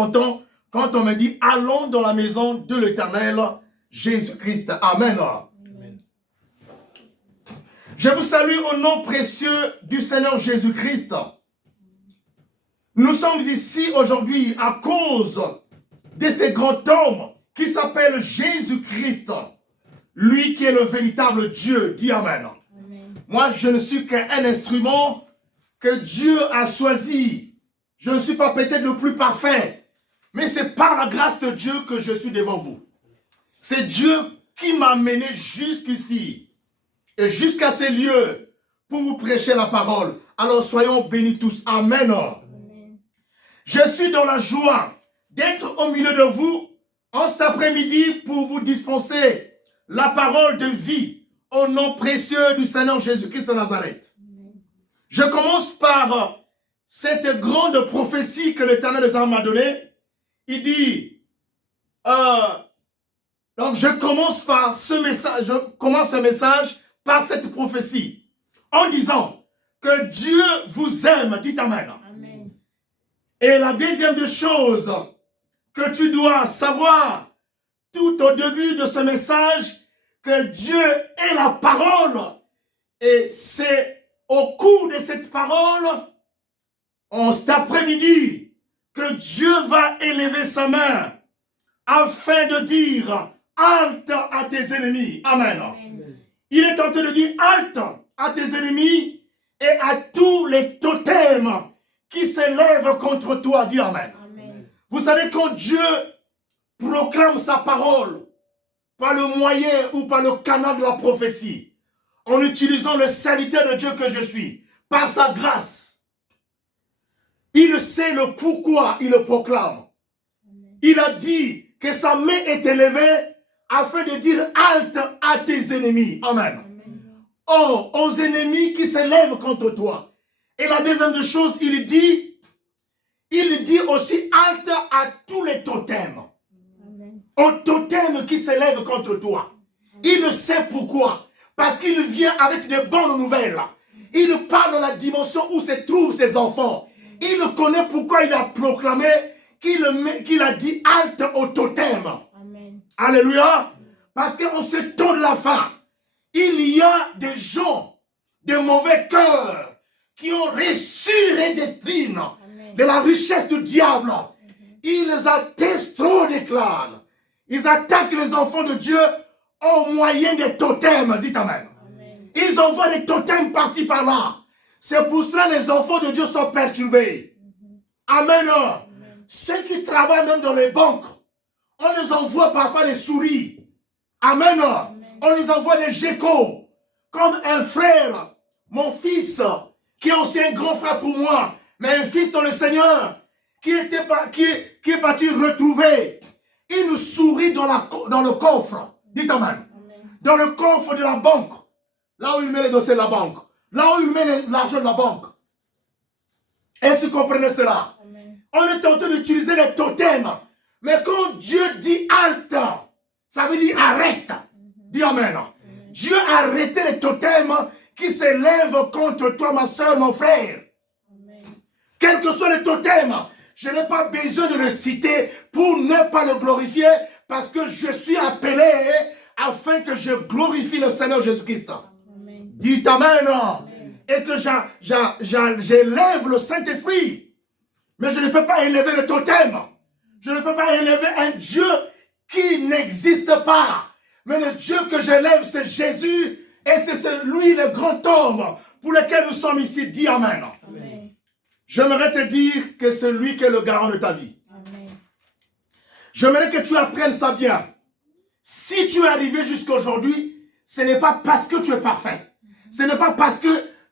content quand on me dit « Allons dans la maison de l'Éternel, Jésus-Christ. » Amen. Amen. Je vous salue au nom précieux du Seigneur Jésus-Christ. Nous sommes ici aujourd'hui à cause de ce grand homme qui s'appelle Jésus-Christ. Lui qui est le véritable Dieu. Dis Amen. Amen. Moi, je ne suis qu'un instrument que Dieu a choisi. Je ne suis pas peut-être le plus parfait, mais c'est par la grâce de Dieu que je suis devant vous. C'est Dieu qui m'a mené jusqu'ici et jusqu'à ces lieux pour vous prêcher la parole. Alors soyons bénis tous. Amen. Amen. Je suis dans la joie d'être au milieu de vous en cet après-midi pour vous dispenser la parole de vie au nom précieux du Seigneur Jésus-Christ de Nazareth. Je commence par cette grande prophétie que l'Éternel des armées m'a donnée. Il dit, donc je commence par ce message, je commence ce message par cette prophétie en disant que Dieu vous aime. Dites Amen. Amen. Et la deuxième des choses que tu dois savoir tout au début de ce message, que Dieu est la parole. Et c'est au cours de cette parole, en cet après-midi, que Dieu va élever sa main afin de dire halte à tes ennemis. Amen. Amen. Il est tenté de dire halte à tes ennemis et à tous les totems qui s'élèvent contre toi. Dis Amen. Amen. Vous savez, quand Dieu proclame sa parole par le moyen ou par le canal de la prophétie, en utilisant le serviteur de Dieu que je suis, par sa grâce, il sait le pourquoi il le proclame. Il a dit que sa main est élevée afin de dire halte à tes ennemis. Amen. Oh, aux ennemis qui s'élèvent contre toi. Et la deuxième des choses, il dit aussi halte à tous les totems. Au totem qui s'élève contre toi. Il sait pourquoi. Parce qu'il vient avec de bonnes nouvelles. Il parle de la dimension où se trouvent ses enfants. Il connaît pourquoi il a proclamé qu'il a dit halte au totem. Amen. Alléluia. Parce qu'en ce temps de la fin, il y a des gens de mauvais cœur qui ont reçu les destines de la richesse du diable. Ils attestent trop des clans. Ils attaquent les enfants de Dieu au moyen des totems. Dites Amen. Amen. Ils envoient des totems par-ci par-là. C'est pour cela que les enfants de Dieu sont perturbés. Amen. Amen. Ceux qui travaillent même dans les banques, on les envoie parfois des souris. Amen. Amen. On les envoie des geckos. Comme un frère, mon fils, qui est aussi un grand frère pour moi, mais un fils dans le Seigneur, qui est parti retrouver une souris dans le coffre. Dites Amen. Dans le coffre de la banque. Là où il met les dossiers de la banque. Là où il met l'argent de la banque. Est-ce que vous comprenez cela? Amen. On est en train d'utiliser les totems. Mais quand Dieu dit halte, ça veut dire arrête. Dis Amen. Dieu a arrêté les totems qui s'élèvent contre toi, ma soeur, mon frère. Amen. Quels que soient les totems, je n'ai pas besoin de le citer pour ne pas le glorifier, parce que je suis appelé afin que je glorifie le Seigneur Jésus-Christ. Dites Amen. Amen. Et que j'élève le Saint-Esprit. Mais je ne peux pas élever le totem. Je ne peux pas élever un Dieu qui n'existe pas. Mais le Dieu que j'élève, c'est Jésus. Et c'est lui le grand homme pour lequel nous sommes ici. Dis Amen. Amen. J'aimerais te dire que c'est lui qui est le garant de ta vie. J'aimerais que tu apprennes ça bien. Si tu es arrivé jusqu'à aujourd'hui, ce n'est pas parce que tu es parfait. Ce n'est pas parce que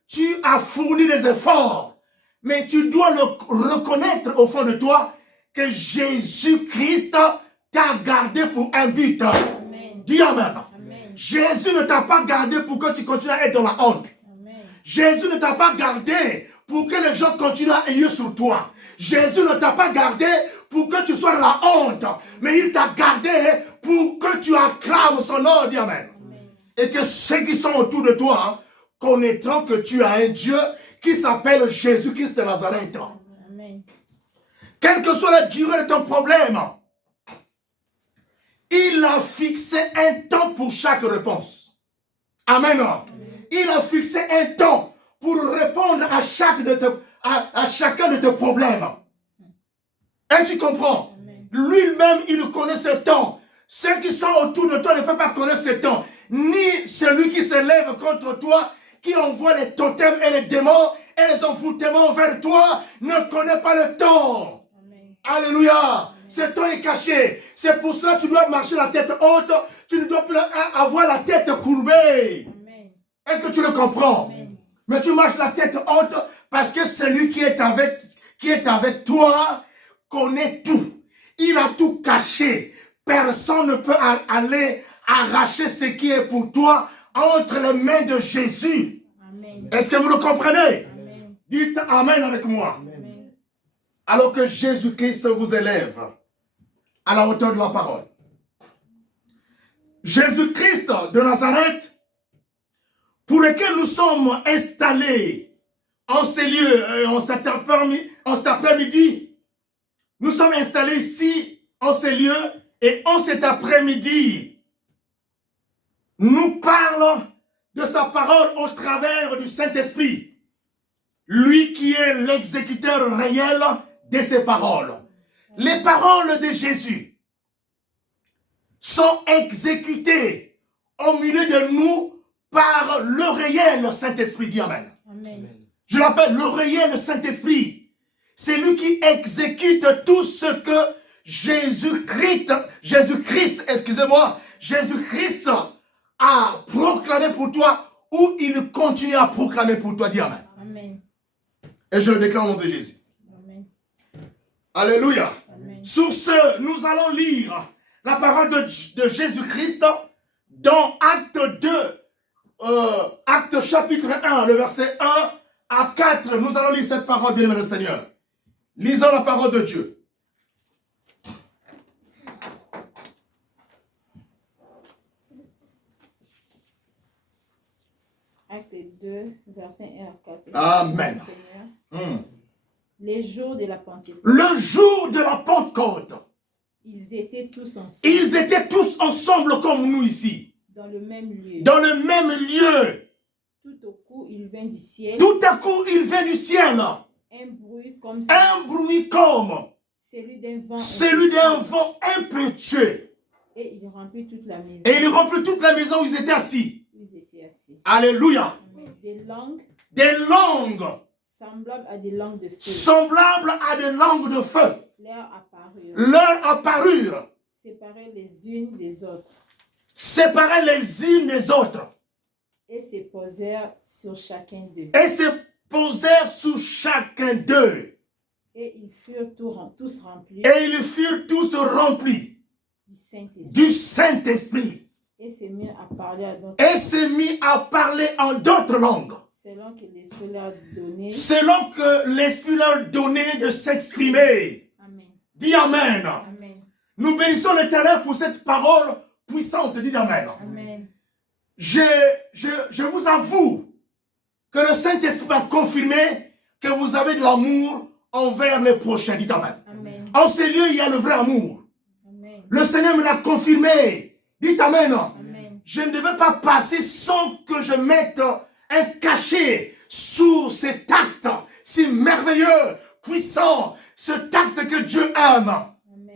tu as fourni des efforts. Mais tu dois le reconnaître au fond de toi que Jésus-Christ t'a gardé pour un but. Amen. Dis Amen. Amen. Jésus ne t'a pas gardé pour que tu continues à être dans la honte. Amen. Jésus ne t'a pas gardé pour que les gens continuent à haïr sur toi. Jésus ne t'a pas gardé pour que tu sois dans la honte. Mais il t'a gardé pour que tu acclames son nom. Dis Amen. Amen. Et que ceux qui sont autour de toi connaîtront que tu as un Dieu qui s'appelle Jésus-Christ de Nazareth. Amen. quelle que soit la durée de ton problème, il a fixé un temps pour chaque réponse. Amen. Il a fixé un temps pour répondre à chacun de tes problèmes. Et tu comprends? Lui-même, il connaît ce temps. Ceux qui sont autour de toi ne peuvent pas connaître ce temps. Ni celui qui se lève contre toi, qui envoie les totems et les démons et les envoûtements vers toi, ne connaît pas le temps. Amen. Alléluia. Ce temps est caché. C'est pour cela que tu dois marcher la tête haute. Tu ne dois plus avoir la tête courbée. Est-ce que tu le comprends? Amen. Mais tu marches la tête haute parce que celui qui est avec toi connaît tout. Il a tout caché. Personne ne peut aller arracher ce qui est pour toi entre les mains de Jésus. Est-ce que vous le comprenez? Amen. Dites Amen avec moi. Amen. Alors que Jésus-Christ vous élève à la hauteur de la parole. Jésus-Christ de Nazareth, pour lequel nous sommes installés en ces lieux, en cet après-midi, nous sommes installés ici, en ces lieux, et en cet après-midi, nous parlons de sa parole au travers du Saint-Esprit. Lui qui est l'exécuteur réel de ses paroles. Les paroles de Jésus sont exécutées au milieu de nous par le réel Saint-Esprit. Dis Amen. Amen. Je l'appelle le réel Saint-Esprit. C'est lui qui exécute tout ce que Jésus-Christ, Jésus-Christ a proclamé pour toi, ou il continue à proclamer pour toi. Dis Amen. Amen. Et je le déclare au nom de Jésus. Amen. Alléluia. Amen. Sur ce, nous allons lire la parole de Jésus-Christ dans Acte 2, Acte chapitre 1, le verset 1 à 4. Nous allons lire cette parole, bien-aimé le Seigneur. Lisons la parole de Dieu. Acte 2, verset 1 à 4. Amen. Les jours de la Pentecôte. Le jour de la Pentecôte. Ils étaient tous ensemble. Ils étaient tous ensemble comme nous ici. Dans le même lieu. Dans le même lieu. Tout au coup, il vint du ciel. Tout à coup, il vient du ciel. Un bruit comme celui d'un vent impétueux. Et il remplit toute la maison. Et il remplit toute la maison où ils étaient assis. Alléluia. Des langues. Semblables à des langues de feu. Leur apparurent. Séparées les unes des autres. Et se posèrent sur chacun d'eux. Et ils furent tous remplis. Du Saint-Esprit. Et s'est mis à parler en d'autres langues. Selon que l'Esprit leur donnait de s'exprimer. Amen. Dis Amen. Amen. Nous bénissons l'Éternel pour cette parole puissante. Dis Amen. Amen. Je vous avoue que le Saint-Esprit a confirmé que vous avez de l'amour envers les prochains. Dis Amen. Amen. En ces lieux, il y a le vrai amour. Amen. Le Seigneur me l'a confirmé. Dites Amen. Amen. Je ne devais pas passer sans que je mette un cachet sur cet acte si merveilleux, puissant, cet acte que Dieu aime.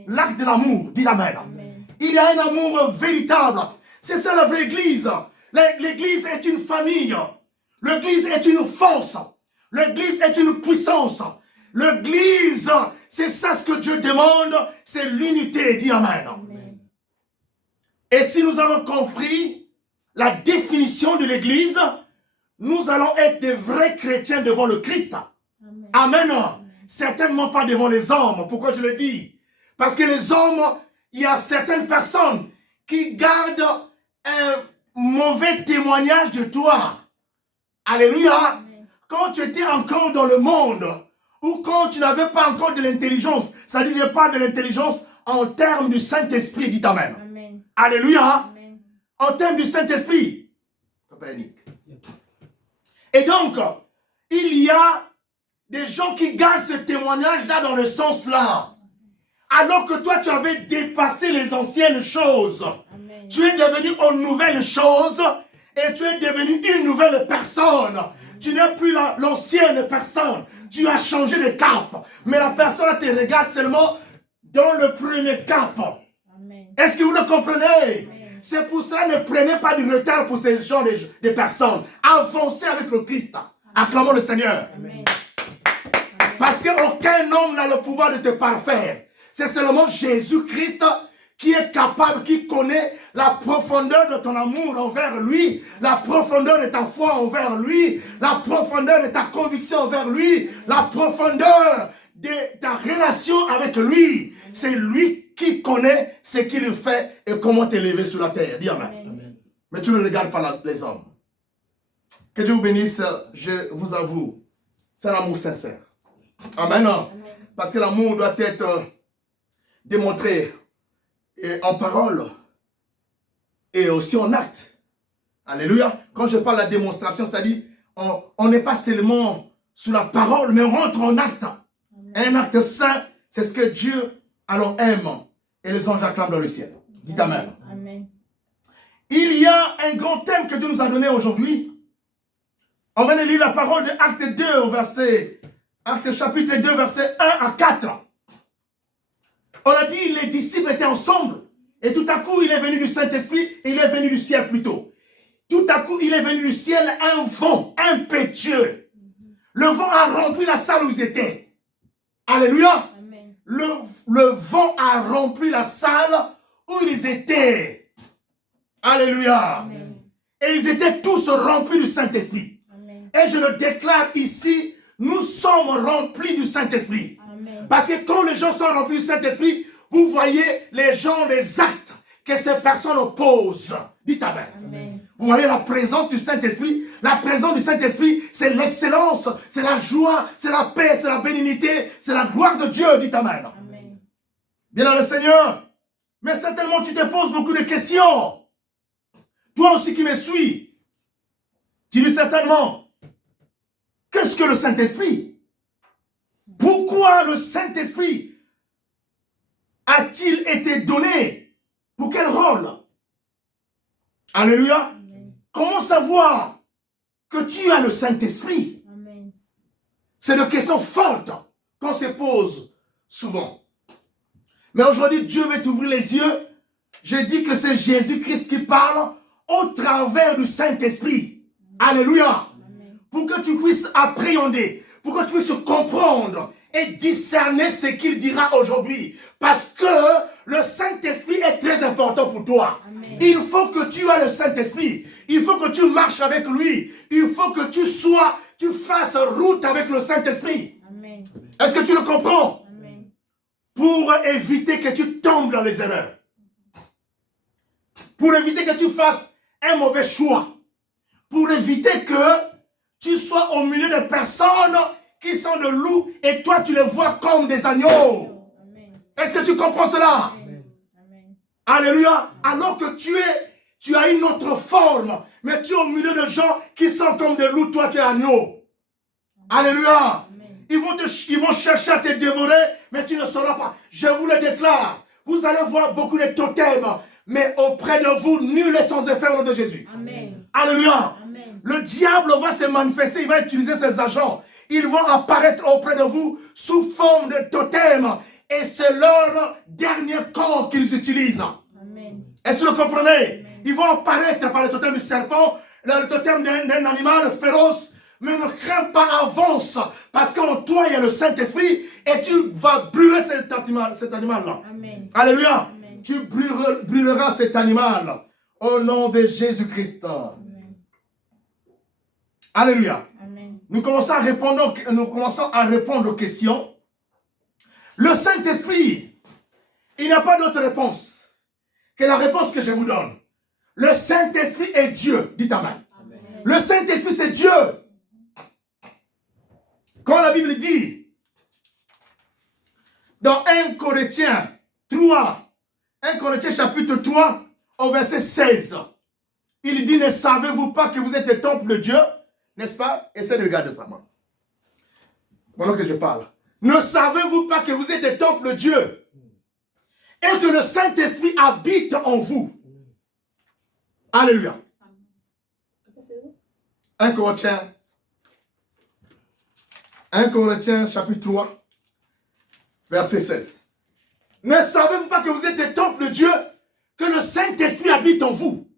L'acte de l'amour. Dites Amen. Amen. Il y a un amour véritable. C'est ça la vraie Église. L'Église est une famille. L'Église est une force. L'Église est une puissance. L'Église, c'est ça ce que Dieu demande, c'est l'unité. Dis Amen. Amen. Et si nous avons compris la définition de l'Église, nous allons être des vrais chrétiens devant le Christ. Amen. Amen. Certainement pas devant les hommes. Pourquoi je le dis? Parce que les hommes, il y a certaines personnes qui gardent un mauvais témoignage de toi. Alléluia. Amen. Quand tu étais encore dans le monde, ou quand tu n'avais pas encore de l'intelligence, ça dit, je parle de l'intelligence en termes du Saint-Esprit, dit Amen. Amen. Alléluia. Amen. En termes du Saint-Esprit. Papa Yannick. Et donc, il y a des gens qui gardent ce témoignage-là dans le sens-là. Alors que toi, tu avais dépassé les anciennes choses. Amen. Tu es devenu une nouvelle chose et tu es devenu une nouvelle personne. Amen. Tu n'es plus l'ancienne personne. Tu as changé de cap. Mais la personne te regarde seulement dans le premier cap. Est-ce que vous le comprenez? C'est pour cela, ne prenez pas du retard pour ces gens de personnes. Avancez avec le Christ. Acclamons le Seigneur. Amen. Parce qu'aucun homme n'a le pouvoir de te parfaire. C'est seulement Jésus-Christ qui est capable, qui connaît la profondeur de ton amour envers lui, la profondeur de ta foi envers lui, la profondeur de ta conviction envers lui, la profondeur de ta relation avec lui. C'est lui qui connaît ce qu'il fait et comment t'élever sur la terre. Dis Amen. Amen. Mais tu ne regardes pas les hommes. Que Dieu vous bénisse, je vous avoue, c'est l'amour sincère. Amen. Amen. Parce que l'amour doit être démontré en parole et aussi en acte. Alléluia. Quand je parle de la démonstration, c'est-à-dire on n'est pas seulement sur la parole, mais on rentre en acte. Un acte saint, c'est ce que Dieu alors aime. Et les anges acclament dans le ciel. Dites Amen. Amen. Il y a un grand thème que Dieu nous a donné aujourd'hui. On vient de lire la parole de Acte 2, Acte chapitre 2, versets 1 à 4. On a dit les disciples étaient ensemble. Et tout à coup, il est venu du Saint-Esprit, il est venu du ciel plutôt. Tout à coup, il est venu du ciel un vent impétueux. Le vent a rempli la salle où ils étaient. Alléluia. Amen. Le vent a rempli la salle où ils étaient. Alléluia. Amen. Et ils étaient tous remplis du Saint-Esprit. Et je le déclare ici, nous sommes remplis du Saint-Esprit. Parce que quand les gens sont remplis du Saint-Esprit, vous voyez les gens, les actes que ces personnes posent. Dites Amen. Amen. Vous voyez la présence du Saint-Esprit. La présence du Saint-Esprit, c'est l'excellence, c'est la joie, c'est la paix, c'est la bénignité, c'est la gloire de Dieu. Dites Amen. Amen. Bien dans le Seigneur. Mais certainement tu te poses beaucoup de questions. Toi aussi qui me suis. Tu dis certainement, qu'est-ce que le Saint-Esprit? Pourquoi le Saint-Esprit a-t-il été donné? Pour quel rôle? Alléluia. Amen. Comment savoir que tu as le Saint-Esprit? C'est une question forte qu'on se pose souvent. Mais aujourd'hui, Dieu veut t'ouvrir les yeux. Je dis que c'est Jésus-Christ qui parle au travers du Saint-Esprit. Alléluia. Amen. Pour que tu puisses appréhender, pour que tu puisses comprendre et discerner ce qu'il dira aujourd'hui. Parce que le Saint-Esprit est très important pour toi. Amen. Il faut que tu aies le Saint-Esprit. Il faut que tu marches avec lui. Il faut que tu fasses route avec le Saint-Esprit. Est-ce que tu le comprends? Amen. Pour éviter que tu tombes dans les erreurs. Pour éviter que tu fasses un mauvais choix. Pour éviter que tu sois au milieu de personnes qui sont de loups et toi tu les vois comme des agneaux. Est-ce que tu comprends cela? Amen. Alléluia. Alors que tu as une autre forme, mais tu es au milieu de gens qui sont comme des loups, toi tu es agneau. Alléluia. Ils vont chercher à te dévorer, mais tu ne sauras pas. Je vous le déclare. Vous allez voir beaucoup de totems, mais auprès de vous, nul est sans effet au nom de Jésus. Amen. Alléluia. Amen. Le diable va se manifester, il va utiliser ses agents. Ils vont apparaître auprès de vous sous forme de totems. Et c'est leur dernier corps qu'ils utilisent. Est-ce que vous comprenez? Amen. Ils vont apparaître par le totem du serpent, le totem d'un animal féroce. Mais ne crains pas, avance. Parce qu'en toi, il y a le Saint-Esprit. Et tu vas brûler cet animal-là. Alléluia. Amen. Tu brûleras cet animal. Au nom de Jésus-Christ. Alléluia. Amen. Nous commençons à répondre aux questions. Le Saint-Esprit, il n'y a pas d'autre réponse que la réponse que je vous donne. Le Saint-Esprit est Dieu. Dites Amen. Amen. Le Saint-Esprit, c'est Dieu. Quand la Bible dit, dans 1 Corinthiens 3, 1 Corinthiens chapitre 3, au verset 16, il dit, ne savez-vous pas que vous êtes le temple de Dieu? N'est-ce pas? Essayez de regarder ça. pendant que je parle. Ne savez-vous pas que vous êtes des temples de Dieu et que le Saint-Esprit habite en vous? Alléluia. 1 Corinthiens chapitre 3, verset 16. Ne savez-vous pas que vous êtes des temples de Dieu, que le Saint-Esprit habite en vous?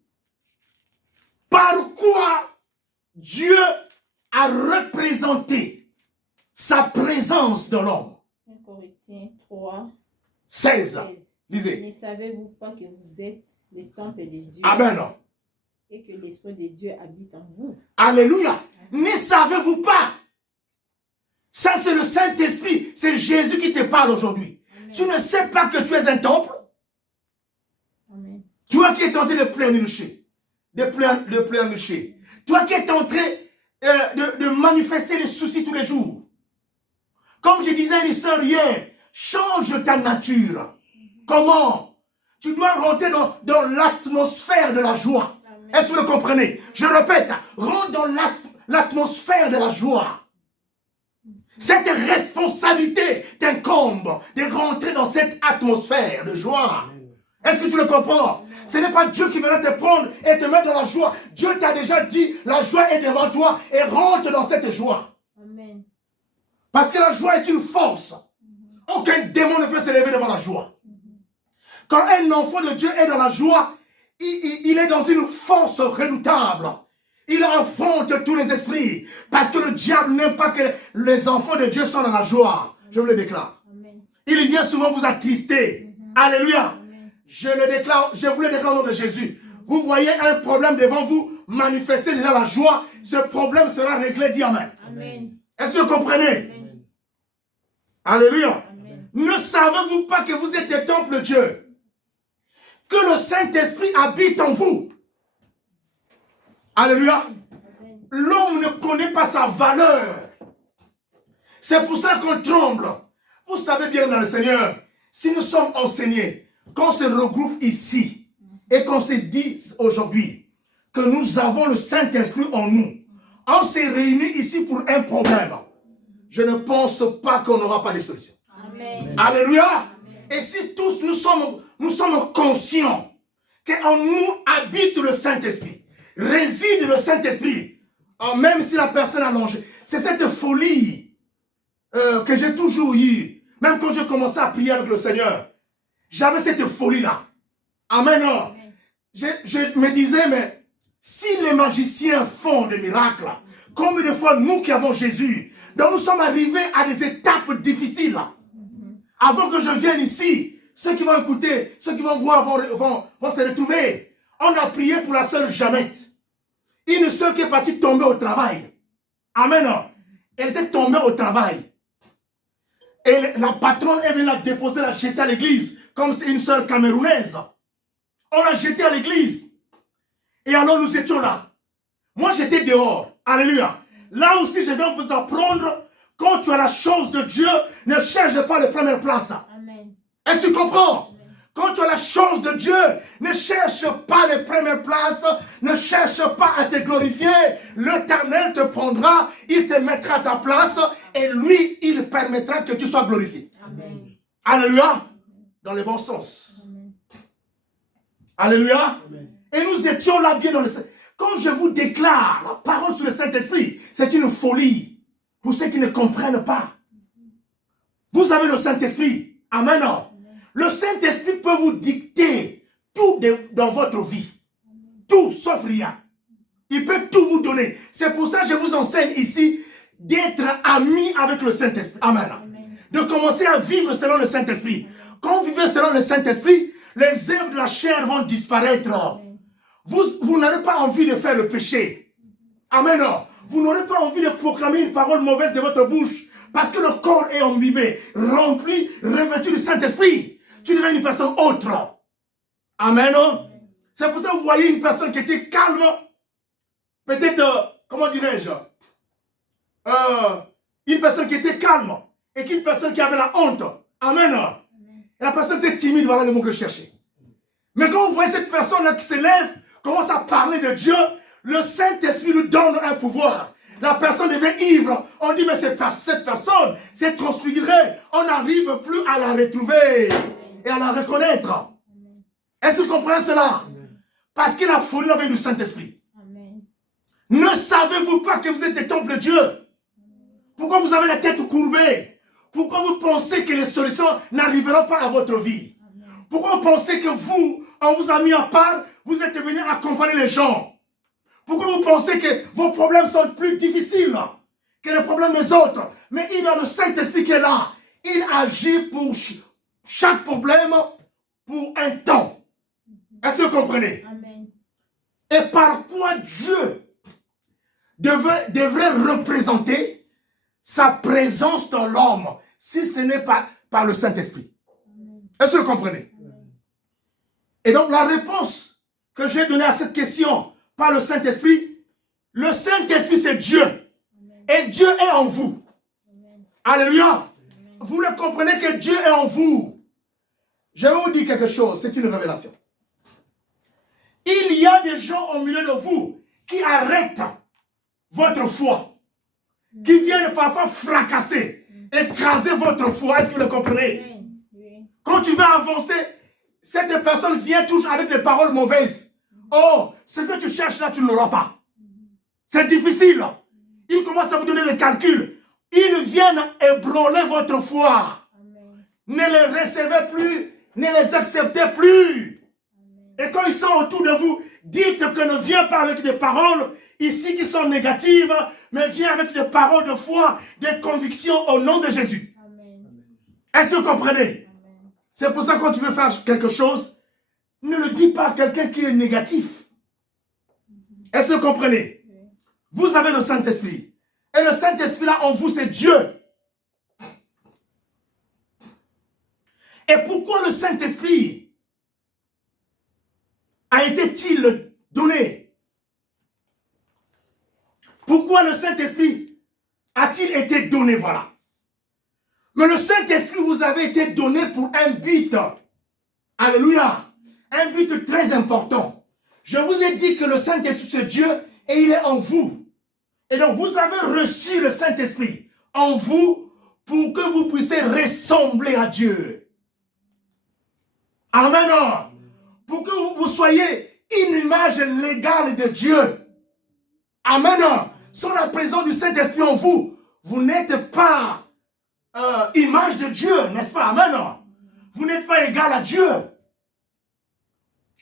Par quoi Dieu a représenté sa présence dans l'homme? 1 Corinthiens 3, 16. Lisez. Ne savez-vous pas que vous êtes les temples de Dieu? Amen. Et que l'Esprit de Dieu habite en vous? Alléluia. Ne savez-vous pas? Ça, c'est le Saint-Esprit. C'est Jésus qui te parle aujourd'hui. Tu ne sais pas que tu es un temple? Amen. Toi qui es en train de pleurnicher. De pleurnicher. Toi qui es en train de manifester les soucis tous les jours. Comme je disais à une sœur hier, change ta nature. Comment? Tu dois rentrer dans l'atmosphère de la joie. Est-ce que vous le comprenez? Je répète, rentre dans l'atmosphère de la joie. Cette responsabilité t'incombe de rentrer dans cette atmosphère de joie. Est-ce que tu le comprends? Ce n'est pas Dieu qui viendra te prendre et te mettre dans la joie. Dieu t'a déjà dit, la joie est devant toi et rentre dans cette joie. Amen. Parce que la joie est une force. Aucun démon ne peut s'élever devant la joie. Quand un enfant de Dieu est dans la joie, il est dans une force redoutable. Il affronte tous les esprits. Parce que le diable n'aime pas que les enfants de Dieu soient dans la joie. Je vous le déclare. Amen. Il vient souvent vous attrister. Alléluia. Amen. Je vous le déclare au nom de Jésus. Vous voyez un problème devant vous, manifestez déjà la joie. Ce problème sera réglé, dit Amen. Amen. Est-ce que vous comprenez? Amen. Alléluia. Amen. Ne savez-vous pas que vous êtes des temples de Dieu? Que le Saint-Esprit habite en vous. Alléluia. L'homme ne connaît pas sa valeur. C'est pour ça qu'on tremble. Vous savez bien dans le Seigneur, si nous sommes enseignés, qu'on se regroupe ici et qu'on se dit aujourd'hui que nous avons le Saint-Esprit en nous, on s'est réunis ici pour un problème. Je ne pense pas qu'on n'aura pas de solution. Amen. Alléluia. Amen. Et si tous nous sommes conscients qu'en nous habite le Saint-Esprit, réside le Saint-Esprit, même si la personne a longé, c'est cette folie que j'ai toujours eue. Même quand j'ai commencé à prier avec le Seigneur, j'avais cette folie-là. Amen. Amen. Je me disais, mais si les magiciens font des miracles, combien de fois nous qui avons Jésus, donc nous sommes arrivés à des étapes difficiles. Avant que je vienne ici, ceux qui vont écouter, ceux qui vont voir vont se retrouver. On a prié pour la sœur Jeannette. Une sœur qui est partie tomber au travail. Amen. Elle était tombée au travail. Et la patronne, elle vient la déposer, la jeter à l'église. Comme c'est une sœur camerounaise. On l'a jetée à l'église. Et alors nous étions là. Moi j'étais dehors. Alléluia. Là aussi je vais vous apprendre, quand tu as la chose de Dieu, ne cherche pas les premières places. Amen. Est-ce que tu comprends? Amen. Quand tu as la chose de Dieu, ne cherche pas les premières places, ne cherche pas à te glorifier. L'Éternel te prendra, il te mettra à ta place et lui, il permettra que tu sois glorifié. Amen. Alléluia. Dans le bon sens. Amen. Alléluia. Amen. Et nous étions là bien dans le... Quand je vous déclare la parole sur le Saint-Esprit, c'est une folie pour ceux qui ne comprennent pas. Vous avez le Saint-Esprit. Amen. Le Saint-Esprit peut vous dicter tout dans votre vie. Tout sauf rien. Il peut tout vous donner. C'est pour ça que je vous enseigne ici d'être ami avec le Saint-Esprit. Amen. De commencer à vivre selon le Saint-Esprit. Quand vous vivez selon le Saint-Esprit, les œuvres de la chair vont disparaître. Vous n'aurez pas envie de faire le péché. Amen. Vous n'aurez pas envie de proclamer une parole mauvaise de votre bouche. Parce que le corps est imbibé, rempli, revêtu du Saint-Esprit. Tu deviens une personne autre. Amen. C'est pour ça que vous voyez une personne qui était calme. Peut-être, comment dirais-je, une personne qui était calme. Et qu'une personne qui avait la honte. Amen. Et la personne était timide, voilà le mot que je cherchais. Mais quand vous voyez cette personne-là qui s'élève, commence à parler de Dieu, le Saint-Esprit lui donne un pouvoir. La personne devient ivre. On dit, mais cette personne s'est transfigurée. On n'arrive plus à la retrouver et à la reconnaître. Est-ce que vous comprenez cela? Parce qu'il a fourni avec du Saint-Esprit. Ne savez-vous pas que vous êtes des temples de Dieu? Pourquoi vous avez la tête courbée? Pourquoi vous pensez que les solutions n'arriveront pas à votre vie? Pourquoi vous pensez que vous, on vous a mis à part, vous êtes venu accompagner les gens? Pourquoi vous pensez que vos problèmes sont plus difficiles que les problèmes des autres? Mais il a le Saint-Esprit qui est là. Il agit pour chaque problème pour un temps. Est-ce que vous comprenez? Amen. Et par quoi Dieu devrait représenter sa présence dans l'homme si ce n'est pas par le Saint-Esprit? Est-ce que vous comprenez? Et donc la réponse que j'ai donnée à cette question par le Saint-Esprit, le Saint-Esprit c'est Dieu. Et Dieu est en vous. Alléluia. Vous le comprenez que Dieu est en vous. Je vais vous dire quelque chose, c'est une révélation. Il y a des gens au milieu de vous qui arrêtent votre foi, qui viennent parfois fracasser, écraser votre foi. Est-ce que vous le comprenez? Quand tu vas avancer, cette personne vient toujours avec des paroles mauvaises. Oh, ce que tu cherches là, tu ne l'auras pas. C'est difficile. Ils commencent à vous donner des calculs. Ils viennent ébranler votre foi. Ne les recevez plus, ne les acceptez plus. Et quand ils sont autour de vous, dites que ne viens pas avec des paroles ici qui sont négatives, mais viens avec des paroles de foi, des convictions au nom de Jésus. Est-ce que vous comprenez? C'est pour ça que quand tu veux faire quelque chose, ne le dis pas à quelqu'un qui est négatif. Est-ce que vous comprenez? Vous avez le Saint-Esprit. Et le Saint-Esprit là en vous, c'est Dieu. Et pourquoi le Saint-Esprit a été-il donné? Pourquoi le Saint-Esprit a-t-il été donné? Voilà. Mais le Saint-Esprit vous avait été donné pour un but. Alléluia. Un but très important. Je vous ai dit que le Saint-Esprit c'est Dieu et il est en vous. Et donc vous avez reçu le Saint-Esprit en vous pour que vous puissiez ressembler à Dieu. Amen. Pour que vous soyez une image légale de Dieu. Amen. Sans la présence du Saint-Esprit en vous, vous n'êtes pas image de Dieu, n'est-ce pas? Amen. Vous n'êtes pas égal à Dieu.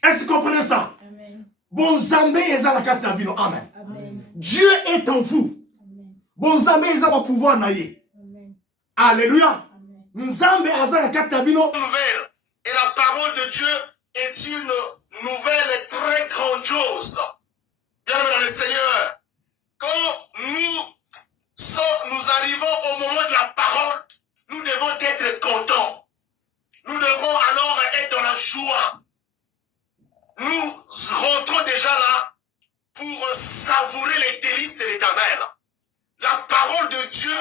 Est-ce que vous comprenez ça? Amen. Bon Zambé ezalaka tabino. Amen. Amen. Dieu est en vous. Bon Zambé ezala pouvoir naïe. Alléluia. Nzambe azalaka tabino. Nouvelle. Et la parole de Dieu est une nouvelle très grandiose. Bien-aimés dans le Seigneur, quand nous arrivons au moment de la parole, nous devons être contents. Nous devons alors être dans la joie. Nous rentrons déjà là pour savourer les délices de l'Éternel. La parole de Dieu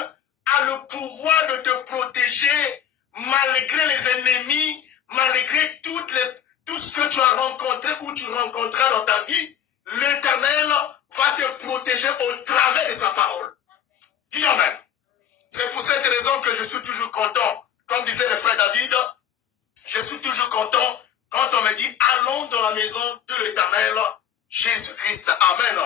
a le pouvoir de te protéger malgré les ennemis, malgré tout ce que tu as rencontré ou tu rencontreras dans ta vie. L'Éternel va te protéger au travers de sa parole. Dis Amen. C'est pour cette raison que je suis toujours content. Comme disait le frère David, je suis toujours content quand on me dit allons dans la maison de l'Éternel, Jésus-Christ. Amen.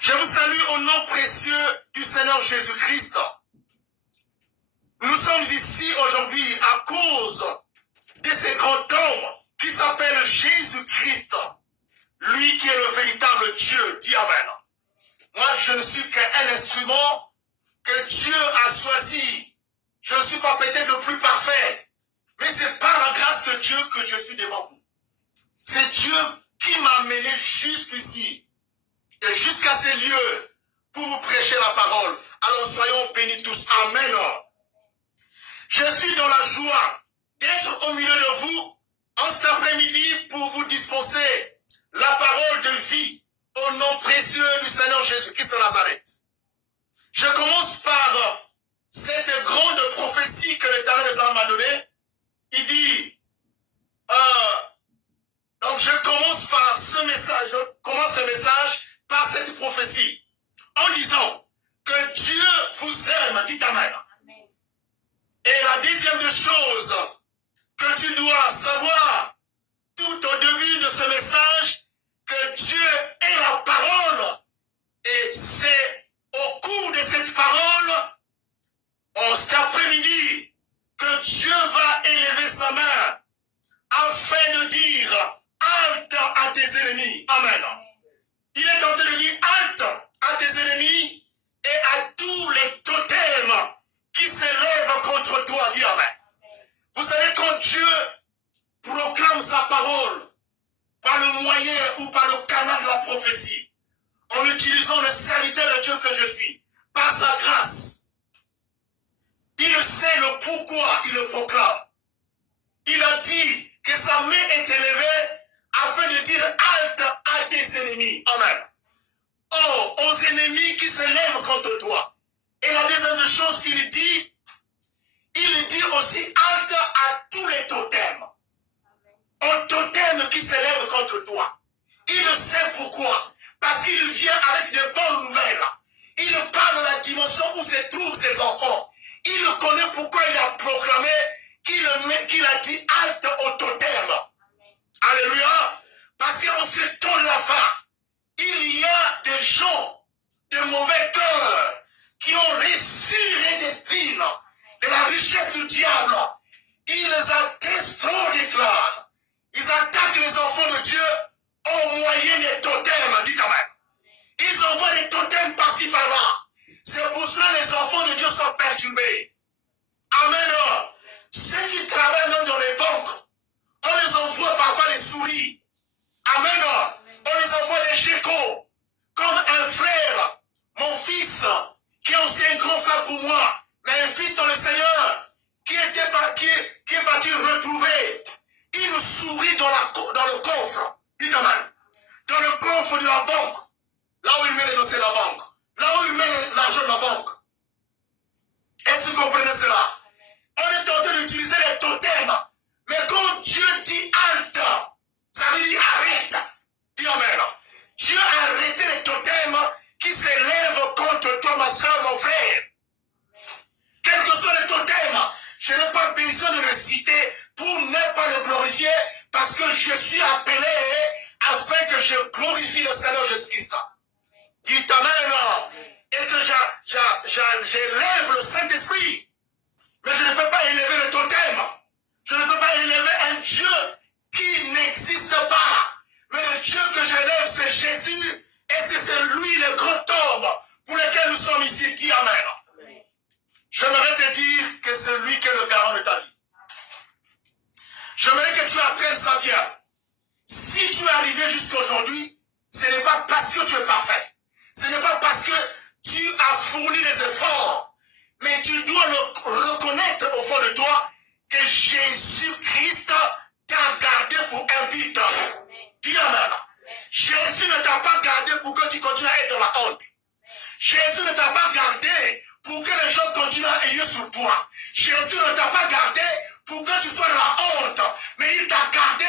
Je vous salue au nom précieux du Seigneur Jésus-Christ. Nous sommes ici aujourd'hui à cause de ce grand homme qui s'appelle Jésus-Christ. Lui qui est le véritable Dieu. Dis Amen. Moi, je ne suis qu'un instrument que Dieu a choisi. Je ne suis pas peut-être le plus parfait, mais c'est par la grâce de Dieu que je suis devant vous. C'est Dieu qui m'a amené jusqu'ici et jusqu'à ces lieux pour vous prêcher la parole. Alors soyons bénis tous. Amen. Je suis dans la joie d'être au milieu de vous en cet après-midi pour vous dispenser la parole de vie au nom précieux du Seigneur Jésus-Christ de Nazareth. Je commence par cette grande prophétie que l'Éternel m'a donnée. Il dit, donc je commence par ce message, je commence ce message par cette prophétie. de dire halte à tes ennemis et à tous les totems qui s'élèvent contre toi. Dis Amen. Vous savez, quand Dieu proclame sa parole par le moyen ou par le canal de la prophétie, en utilisant le serviteur de Dieu que je suis, par sa grâce, il sait le pourquoi il le proclame. Il a dit que sa main est élevée afin de dire halte à tes ennemis. Amen. Oh, aux ennemis qui s'élèvent contre toi. Et la deuxième chose qu'il dit aussi halte à tous les totems. Aux totems qui s'élèvent contre toi. Il sait pourquoi. Parce qu'il vient avec de bonnes nouvelles. Il parle de la dimension où se trouvent ses enfants. Il connaît pourquoi il a proclamé qu'il a dit halte au totem. Alléluia. Parce qu'en ce temps de la fin, il y a des gens de mauvais cœur qui ont reçu d'esprit de la richesse du diable. Ils attestent trop des clans. Ils attaquent les enfants de Dieu au moyen des totems. Dites amen. Ils envoient des totems par-ci par-là. C'est pour cela que les enfants de Dieu sont perturbés. Amen. Ceux qui travaillent même dans les banques, on les envoie parfois des souris. Amen. On les envoie des geckos. Comme un frère, mon fils, qui est aussi un grand frère pour moi, mais un fils dans le Seigneur, qui est parti retrouver une souris dans le coffre. Dites amen. Dans le coffre de la banque. Là où il met les dossiers de la banque. Là où il met l'argent de la banque. Est-ce que vous comprenez cela? On est en train d'utiliser les totems. Mais quand Dieu dit halte, ça veut dire arrête. Dis amen. Dieu a arrêté les totems qui s'élèvent contre toi, ma soeur, mon frère. Quels que soient les totems, je n'ai pas besoin de le citer pour ne pas le glorifier parce que je suis appelé afin que je glorifie le Seigneur Jésus-Christ. Dites amen. Et que j'élève le Saint-Esprit. Mais je ne peux pas élever le totem. Je ne peux pas élever un Dieu qui n'existe pas. Mais le Dieu que j'élève, c'est Jésus. Et c'est lui le grand homme pour lequel nous sommes ici. Dis amen. J'aimerais te dire que c'est lui qui est le garant de ta vie. J'aimerais que tu apprennes ça bien. Si tu es arrivé jusqu'à aujourd'hui, ce n'est pas parce que tu es parfait. Ce n'est pas parce que tu as fourni les efforts. Mais tu dois le reconnaître au fond de toi que Jésus-Christ t'a gardé pour un but. Dis amen. Jésus ne t'a pas gardé pour que tu continues à être dans la honte. Jésus ne t'a pas gardé pour que les gens continuent à ayer sur toi. Jésus ne t'a pas gardé pour que tu sois dans la honte. Mais il t'a gardé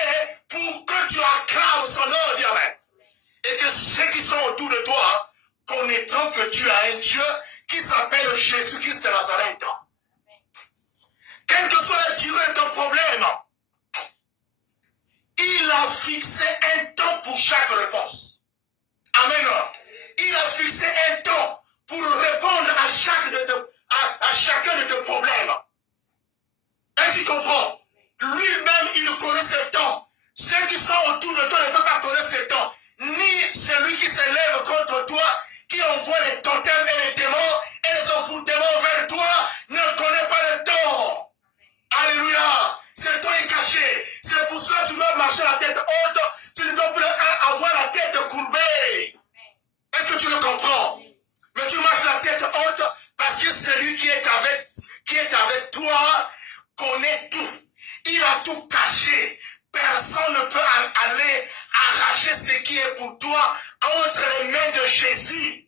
pour que tu acclames son nom. Dis amen. Et que ceux qui sont autour de toi connaîtront que tu as un Dieu qui s'appelle Jésus-Christ de Nazareth. Quelle que soit la durée de ton problème, il a fixé un temps pour chaque réponse. Amen. Il a fixé un temps pour répondre à chacun de tes problèmes. Est-ce que tu comprends? Lui-même, il connaît ce temps. Ceux qui sont autour de toi ne peuvent pas connaître ce temps. Ni celui qui s'élève contre toi, qui envoie les totems et les démons et les envoûtements vers toi, ne connaît pas le temps. Alléluia. Ce temps est caché. C'est pour ça que tu dois marcher la tête haute. Tu ne dois plus avoir la tête courbée. Est-ce que tu le comprends? Mais tu marches la tête haute parce que celui qui est avec toi connaît tout. Il a tout caché. Personne ne peut aller arracher ce qui est pour toi entre les mains de Jésus.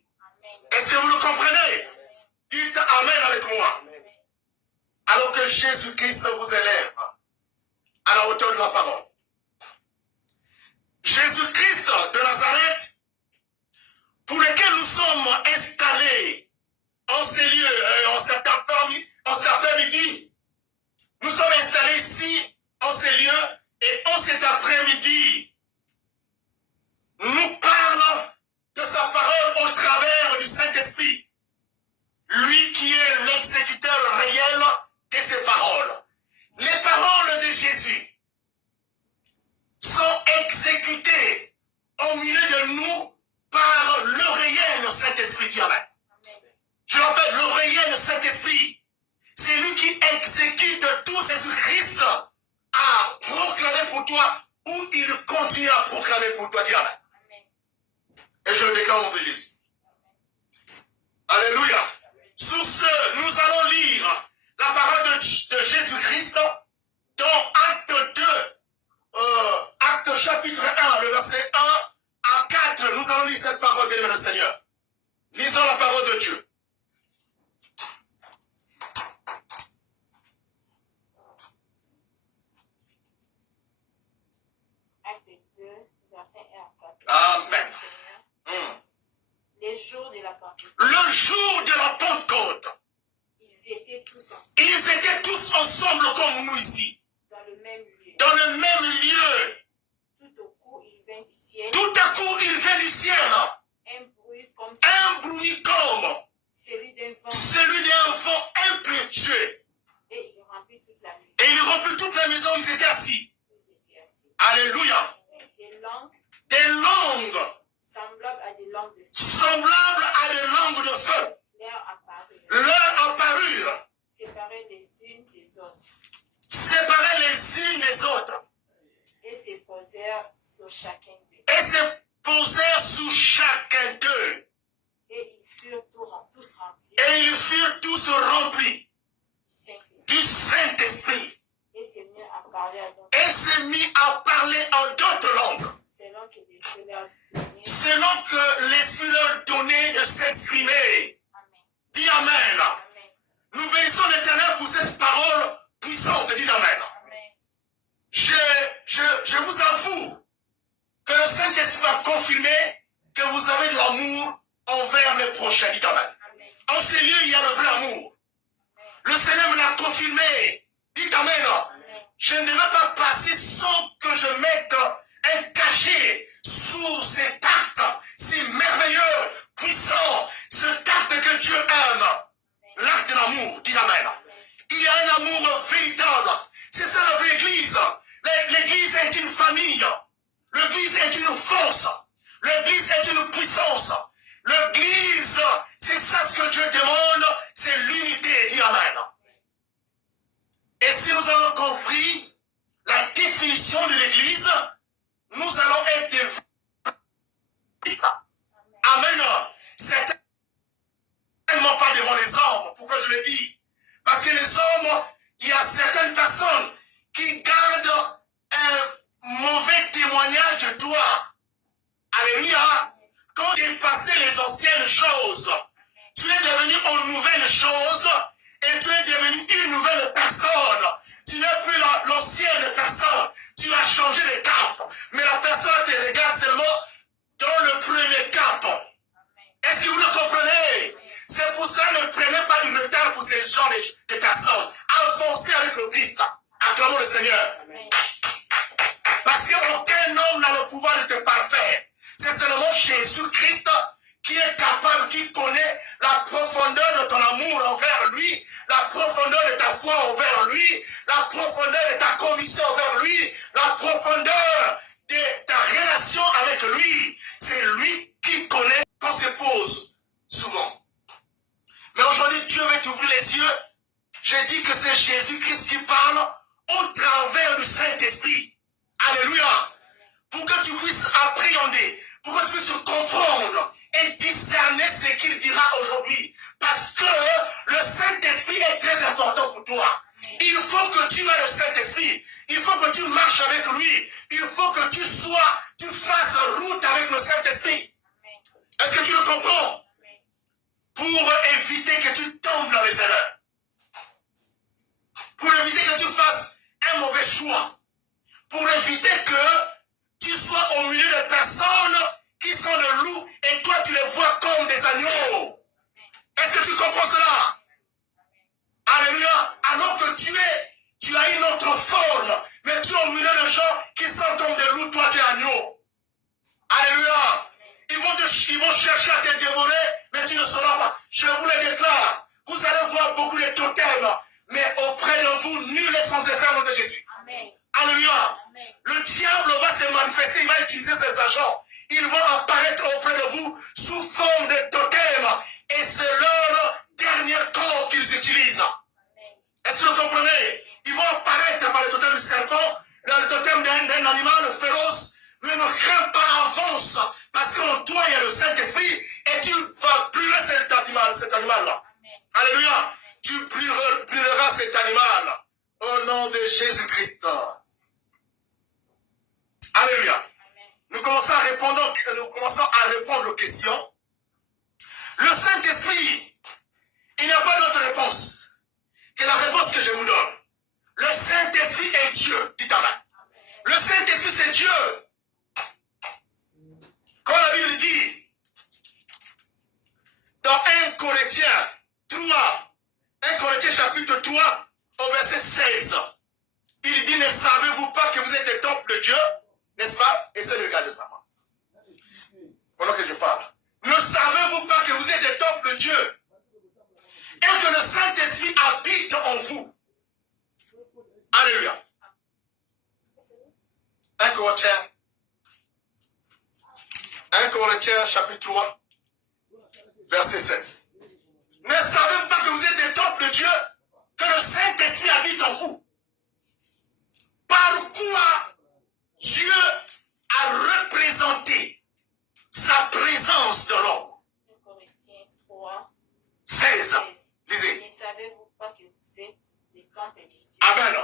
Est-ce que vous le comprenez? Dites amen avec moi. Alors que Jésus-Christ vous élève à la hauteur de la parole. Jésus-Christ de Nazareth, pour lequel nous sommes installés en ces lieux, en cet après-midi, nous sommes installés ici, en ces lieux, et en cet après-midi, nous parle de sa parole au travers du Saint-Esprit. Lui qui est l'exécuteur réel de ses paroles. Les paroles de Jésus sont exécutées au milieu de nous par il continue à proclamer pour toi. Dis Amen. Et je le déclare au nom de Jésus. Alléluia. Sur ce, nous allons lire la parole de Jésus-Christ dans Acte 2, Acte chapitre 1, le verset 1 à 4. Nous allons lire cette parole, bien-aimé le Seigneur. Lisons la parole de Dieu. Acte 2, verset 1 à 4. Amen. Les jours de la Pentecôte. Le jour de la Pentecôte. Ils étaient tous ensemble. Ils étaient tous ensemble comme nous ici. Dans le même lieu. Dans le même lieu. Tout au coup, il vint du ciel. Tout à coup, il vient du ciel. Un bruit comme celui d'un vent impétueux. Et il remplit toute la maison. Et il remplit toute la maison où ils étaient assis. Alléluia. Des langues. Semblables à des langues de feu. Semblables à des langues de feu. Leur apparurent. Séparées les unes des autres. Séparées les unes des autres. Et se posèrent sur chacun d'eux. Et se posèrent sous chacun d'eux. Et ils furent tous remplis. Et ils furent tous remplis du Saint-Esprit. Et s'est mis à parler à d'autres. Et s'est mis à parler en d'autres langues. Selon que l'Esprit leur donnait de s'exprimer. Dis Amen. Amen. Nous bénissons l'Éternel pour cette parole puissante. Dis Amen. Amen. Je vous avoue que le Saint-Esprit a confirmé que vous avez de l'amour envers les prochains. Dis Amen. Amen. En ces lieux, il y a le vrai amour. Le Seigneur me l'a confirmé. Dis Amen. Je ne vais pas passer sans que je mette un cachet sous cet acte si merveilleux, puissant, cet acte que Dieu aime. L'acte de l'amour. Dis Amen. Il y a un amour véritable. C'est ça la vraie Église. L'Église est une famille. L'Église est une force. L'Église est une puissance. L'Église, c'est ça ce que Dieu demande, c'est l'unité. Dis Amen. Et si nous avons compris la définition de l'Église, nous allons être des... Amen. C'est tellement pas devant les hommes. Pourquoi je le dis? Parce que les hommes, il y a certaines personnes qui gardent un mauvais témoignage de toi. Alléluia. Quand tu es passé les anciennes choses, tu es devenu une nouvelle chose et tu es devenu une nouvelle personne. Tu n'es plus l'ancienne personne. Tu as changé de cap. Mais la personne te regarde seulement dans le premier cap. Est-ce que vous le comprenez? C'est pour ça ne prenez pas du retard pour ces gens de personnes. Avancez avec le Christ. Acclamons le Seigneur. Parce qu'aucun homme n'a le pouvoir de te parfaire. C'est seulement Jésus-Christ qui est capable, qui connaît la profondeur de ton amour envers lui, la profondeur de ta foi envers lui, la profondeur de ta conviction envers lui, la profondeur de ta relation avec lui. C'est lui qui connaît qu'on se pose souvent. Mais aujourd'hui, Dieu veut t'ouvrir les yeux. J'ai dit que c'est Jésus-Christ qui parle au travers du Saint-Esprit. Alléluia. Pour que tu puisses appréhender, pour que tu puisses comprendre et discerner ce qu'il dira aujourd'hui. Parce que le Saint-Esprit est très important pour toi. Il faut que tu aies le Saint-Esprit. Il faut que tu marches avec lui. Il faut que tu fasses route avec le Saint-Esprit. Est-ce que tu le comprends? Pour éviter que tu tombes dans les erreurs. Pour éviter que tu fasses un mauvais choix. Pour éviter que tu sois au milieu de personnes qui sont des loups et toi tu les vois comme des agneaux. Est-ce que tu comprends cela? Alléluia. Alors que tu as une autre forme, mais tu es au milieu de gens qui sont comme des loups, toi tu es agneau. Alléluia. Ils vont chercher à te dévorer, mais tu ne sauras pas. Je vous le déclare. Vous allez voir beaucoup de totems, mais auprès de vous, nul n'est sans effet au nom de Jésus. Amen. Alléluia. Amen. Le diable va se manifester, il va utiliser ses agents. Ils vont apparaître auprès de vous sous forme de totems. Et c'est leur dernier corps qu'ils utilisent. Est-ce que vous comprenez? Ils vont apparaître par le totem du serpent, le totem d'un animal féroce, Jésus-Christ. Alléluia. Nous commençons à répondre aux questions. Le Saint-Esprit, il n'y a pas d'autre réponse que la réponse que je vous donne. Le Saint-Esprit est Dieu, dit Amen. Le Saint-Esprit, c'est Dieu. Quand la Bible dit, dans 1 Corinthiens 3, 1 Corinthiens chapitre 3, au verset 16, il dit, ne savez-vous pas que vous êtes le temple de Dieu? N'est-ce pas? Et c'est le gars de sa main. Pendant que je parle. Ne savez-vous pas que vous êtes le temple de Dieu? Et que le Saint-Esprit habite en vous? Alléluia. 1 Corinthiens chapitre 3, verset 16. Ne savez-vous pas que vous êtes le temple de Dieu? Que le Saint-Esprit habite en vous? Par quoi Dieu a représenté sa présence dans l'homme. 1 Corinthiens 3, 16. Lisez. Ne savez-vous pas que vous êtes les temples de Dieu? Amen.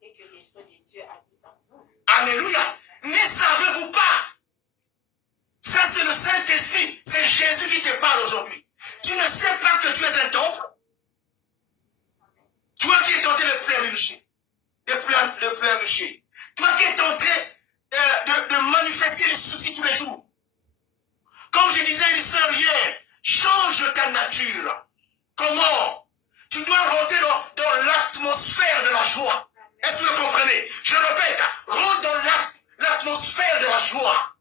Et que l'Esprit de Dieu habite en vous? Alléluia. Ne savez-vous pas? Ça, c'est le Saint-Esprit. C'est Jésus qui te parle aujourd'hui. Tu ne sais pas que tu es un temple? Toi qui es tenté de pleurnicher. De pleurnicher. Toi qui es tenté de manifester les soucis tous les jours. Comme je disais à une sœur hier, change ta nature. Comment? Tu dois rentrer dans l'atmosphère de la joie. Est-ce que vous comprenez? Je répète, rentre dans l'atmosphère de la joie.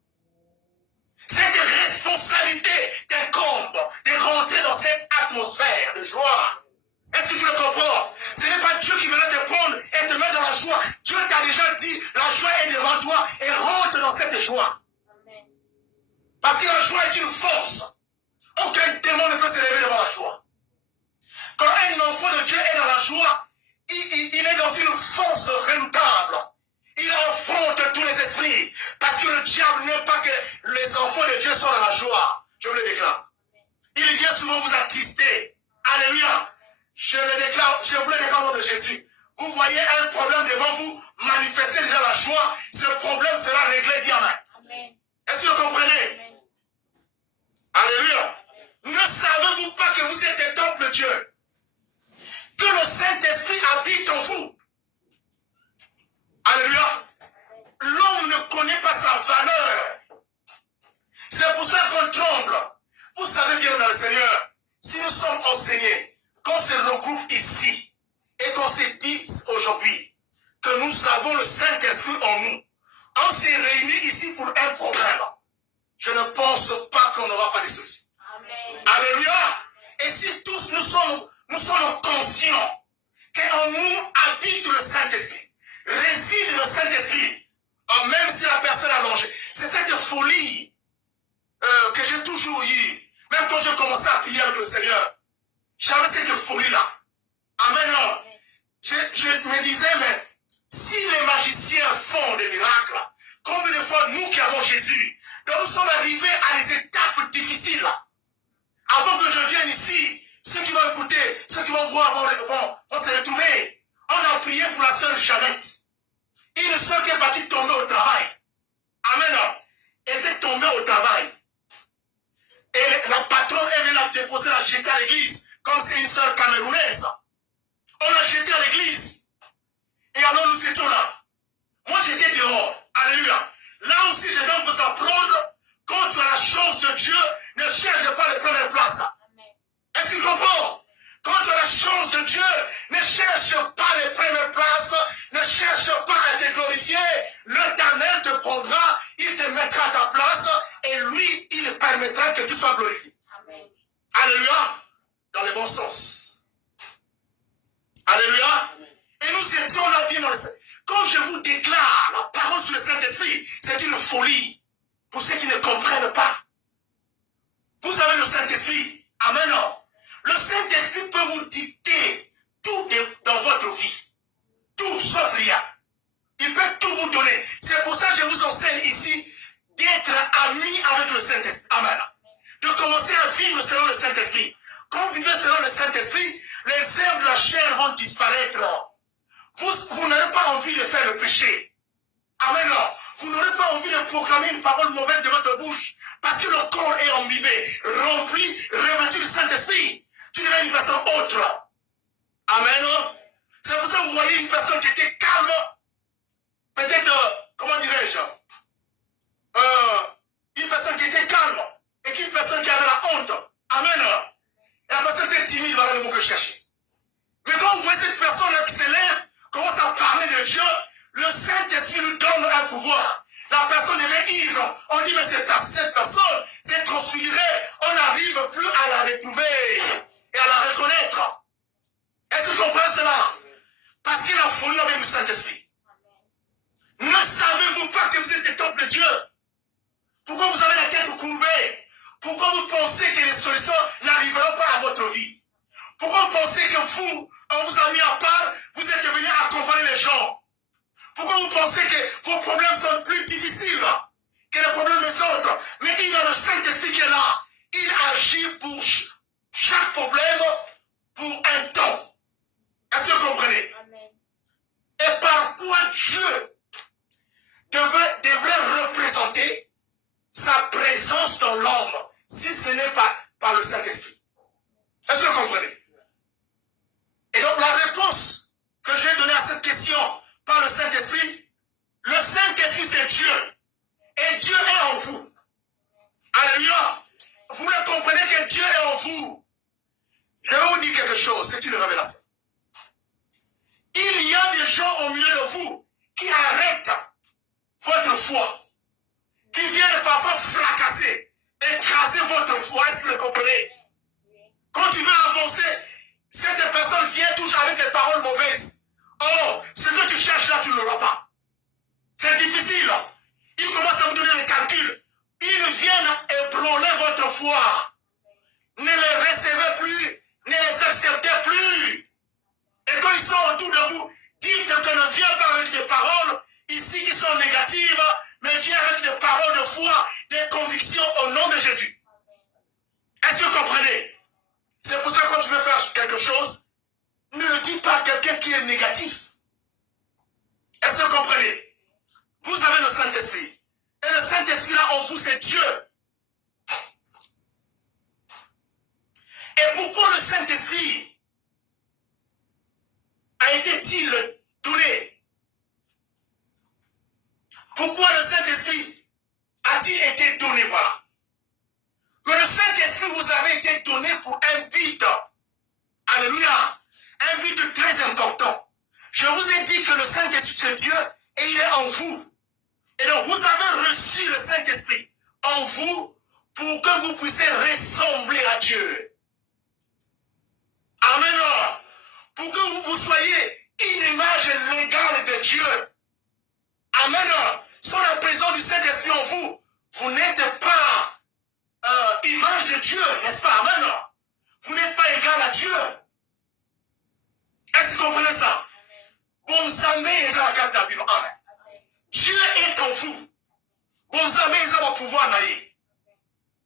Cette responsabilité t'incombe de rentrer dans cette atmosphère de joie. Est-ce que tu le comprends? Ce n'est pas Dieu qui va te prendre et te mettre dans la joie. Dieu t'a déjà dit, la joie est devant toi et rentre dans cette joie. Amen. Parce que la joie est une force. Aucun démon ne peut se lever devant la joie. Quand un enfant de Dieu est dans la joie, il est dans une force redoutable. Il affronte tous les esprits. Parce que le diable n'aime pas que les enfants de Dieu soient dans la joie. Je vous le déclare. Il vient souvent vous attrister. Alléluia. Je vous le déclare au nom de Jésus. Vous voyez un problème devant vous, manifestez déjà la joie. Ce problème sera réglé, dit Amen. Amen. Est-ce que vous comprenez? Amen. Alléluia. Ne savez-vous pas que vous êtes un temple de Dieu? Que le Saint-Esprit habite en vous. Alléluia. L'homme ne connaît pas sa valeur. C'est pour ça qu'on tremble. Vous savez bien dans le Seigneur, si nous sommes enseignés, qu'on se regroupe ici et qu'on se dit aujourd'hui que nous avons le Saint-Esprit en nous, on s'est réunis ici pour un problème. Je ne pense pas qu'on n'aura pas de solution. Amen. Alléluia. Et si tous nous sommes conscients qu'en nous habite le Saint-Esprit, réside le Saint-Esprit, même si la personne a longé. C'est cette folie que j'ai toujours eue. Même quand j'ai commencé à prier avec le Seigneur, j'avais cette folie-là. Amen. Je me disais, mais si les magiciens font des miracles, combien de fois nous qui avons Jésus, donc nous sommes arrivés à des étapes difficiles. Avant que je vienne ici, ceux qui vont écouter, ceux qui vont voir vont se retrouver. On a prié pour la sœur Jeannette. Une sœur qui est partie tomber au travail. Amen. Elle était tombée au travail. Et la patronne, elle vient la déposer, la jeter à l'église, comme c'est une sœur camerounaise. On l'a jetée à l'église. Et alors nous étions là. Moi j'étais dehors. Alléluia. Là aussi je viens vous apprendre, quand tu as la chance de Dieu, ne cherche pas les premières places. Est-ce que tu comprends? Quand tu as la chance de Dieu, ne cherche pas les premières places, ne cherche pas à te glorifier. L'Éternel te prendra, il te mettra à ta place et lui, il permettra que tu sois glorifié. Amen. Alléluia. Dans le bon sens. Alléluia. Et nous étions là bien dans le Saint. Quand je vous déclare la parole sur le Saint-Esprit, c'est une folie pour ceux qui ne comprennent pas. Vous avez le Saint-Esprit. Amen. Le Saint-Esprit peut vous dicter tout dans votre vie. Tout sauf rien. Il peut tout vous donner. C'est pour ça que je vous enseigne ici d'être ami avec le Saint-Esprit. Amen. De commencer à vivre selon le Saint-Esprit. Quand vous vivez selon le Saint-Esprit, les œuvres de la chair vont disparaître. vous n'avez pas envie de faire le péché. Amen. Vous n'aurez pas envie de proclamer une parole mauvaise de votre bouche parce que le corps est imbibé, rempli, revêtu du Saint-Esprit. Tu deviens une personne autre. Amen. C'est pour ça que vous voyez une personne qui était calme, peut-être, comment dirais-je, une personne qui était calme et qu'une personne qui avait la honte. Amen. Et la personne était timide, voilà le mot que je cherchais. Mais quand vous voyez cette personne-là qui s'élève, commence à parler de Dieu, le Saint-Esprit nous donne un pouvoir. La personne est ivre. On dit, mais cette personne s'est transfigurée. On n'arrive plus à la retrouver et à la reconnaître. Est-ce que vous comprenez cela? Parce qu'il a folie avec le Saint-Esprit. Ne savez-vous pas que vous êtes des temples de Dieu? Pourquoi vous avez la tête courbée? Pourquoi vous pensez que les solutions n'arriveront pas à votre vie? Pourquoi vous pensez que vous, on vous a mis à part, vous êtes venu accompagner les gens? Pourquoi vous pensez que vos problèmes sont plus difficiles que les problèmes des autres? Mais il y a le Saint-Esprit qui est là. Il agit pour chaque problème pour un temps. Est-ce que vous comprenez? Amen. Et par quoi Dieu devrait représenter sa présence dans l'homme si ce n'est pas par le Saint-Esprit? Est-ce que vous comprenez? Et donc la réponse que j'ai donnée à cette question par le Saint-Esprit, le Saint-Esprit c'est Dieu. Et Dieu est en vous. Alléluia. Vous le comprenez que Dieu est en vous. Je vais vous dire quelque chose, c'est une révélation. Il y a des gens au milieu de vous qui arrêtent votre foi, qui viennent parfois fracasser, écraser votre foi. Est-ce que vous le comprenez? Quand tu veux avancer, cette personne vient toujours avec des paroles mauvaises. Oh, ce que tu cherches là, tu ne l'auras pas. C'est difficile. Ils commencent à vous donner des calculs. Ils viennent ébranler votre foi. Ne les recevez plus, ne les acceptez plus. Et quand ils sont autour de vous, dites que ne viens pas avec des paroles ici qui sont négatives, mais viens avec des paroles de foi, des convictions au nom de Jésus. Est-ce que vous comprenez? C'est pour ça que quand tu veux faire quelque chose, ne le dis pas à quelqu'un qui est négatif. Est-ce que vous comprenez? Vous avez le Saint-Esprit. Et le Saint-Esprit là en vous, c'est Dieu. Et pourquoi le Saint-Esprit a été-il donné? Pourquoi le Saint-Esprit a-t-il été donné? Voilà. Que le Saint-Esprit vous avait été donné pour un but. Alléluia. Un but très important. Je vous ai dit que le Saint-Esprit c'est Dieu et il est en vous. Et donc vous avez reçu le Saint-Esprit en vous pour que vous puissiez ressembler à Dieu. Amen. Pour que vous soyez une image légale de Dieu. Amen. Sans la présence du Saint-Esprit en vous, vous n'êtes pas image de Dieu, n'est-ce pas? Amen. Vous n'êtes pas égal à Dieu. Est-ce que vous comprenez ça? Amen. Dieu est en vous. Pouvoir.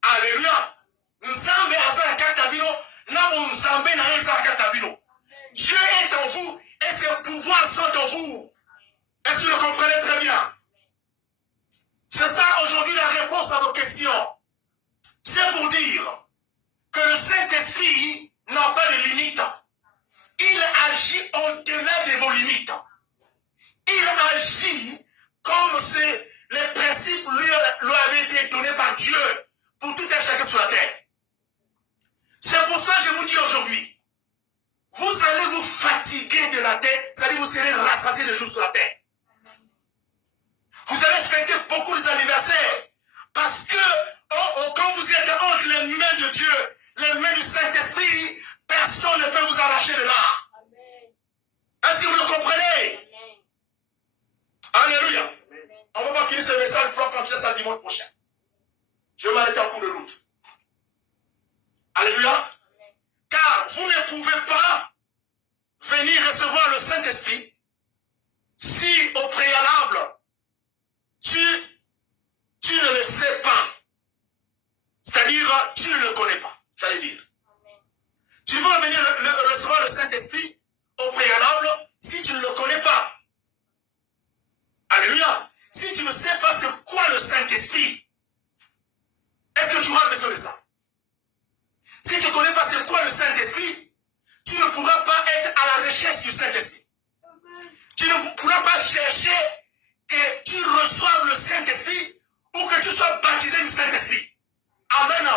Alléluia. Dieu est en vous et ses pouvoirs sont en vous. Est-ce que vous le comprenez très bien? C'est ça aujourd'hui la réponse à vos questions. C'est pour dire que le Saint-Esprit n'a pas de limite. Il agit au-delà de vos limites. Il agit comme si les principes lui avaient été donnés par Dieu pour tout un chacun sur la terre. C'est pour ça que je vous dis aujourd'hui, vous allez vous fatiguer de la terre, c'est-à-dire vous serez rassasiés de jours sur la terre. Vous allez fêter beaucoup d'anniversaires parce que quand vous êtes entre les mains de Dieu, les mains du Saint-Esprit, personne ne peut vous arracher de là. Est-ce que vous le comprenez? Alléluia. On ne va pas finir ce message pour continuer ça dimanche prochain. Je vais m'arrêter en cours de route. Alléluia. Car vous ne pouvez pas venir recevoir le Saint-Esprit si au préalable tu ne le sais pas. C'est-à-dire tu ne le connais pas, j'allais dire. Tu vas venir recevoir le Saint-Esprit au préalable si si tu ne le connais pas. Alléluia. Si tu ne sais pas c'est quoi le Saint-Esprit, est-ce que tu auras besoin de ça? Si tu ne connais pas c'est quoi le Saint-Esprit, tu ne pourras pas être à la recherche du Saint-Esprit. Tu ne pourras pas chercher que tu reçoives le Saint-Esprit ou que tu sois baptisé du Saint-Esprit. Amen.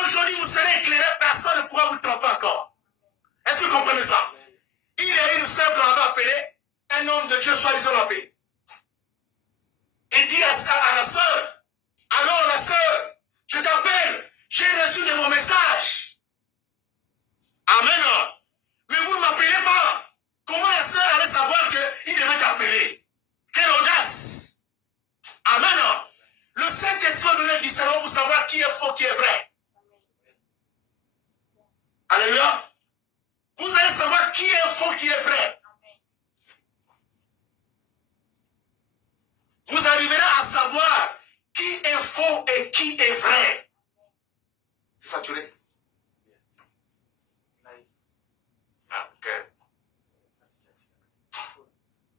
Aujourd'hui, vous serez éclairé, personne ne pourra vous tromper encore. Est-ce que vous comprenez ça? Il y a une sœur qu'on avait appelée, un homme de Dieu soi-disant appelé. Il dit à la sœur, alors la sœur, je t'appelle, j'ai reçu de vos messages. Amen. Mais vous ne m'appelez pas. Comment la sœur allait savoir qu'il devait t'appeler? Quelle audace! Amen. Le Saint-Esprit a donné le discernement pour savoir qui est faux, qui est vrai. Alléluia. Vous allez savoir qui est faux, qui est vrai. Vous arriverez à savoir qui est faux et qui est vrai. C'est saturé? Ah, ok.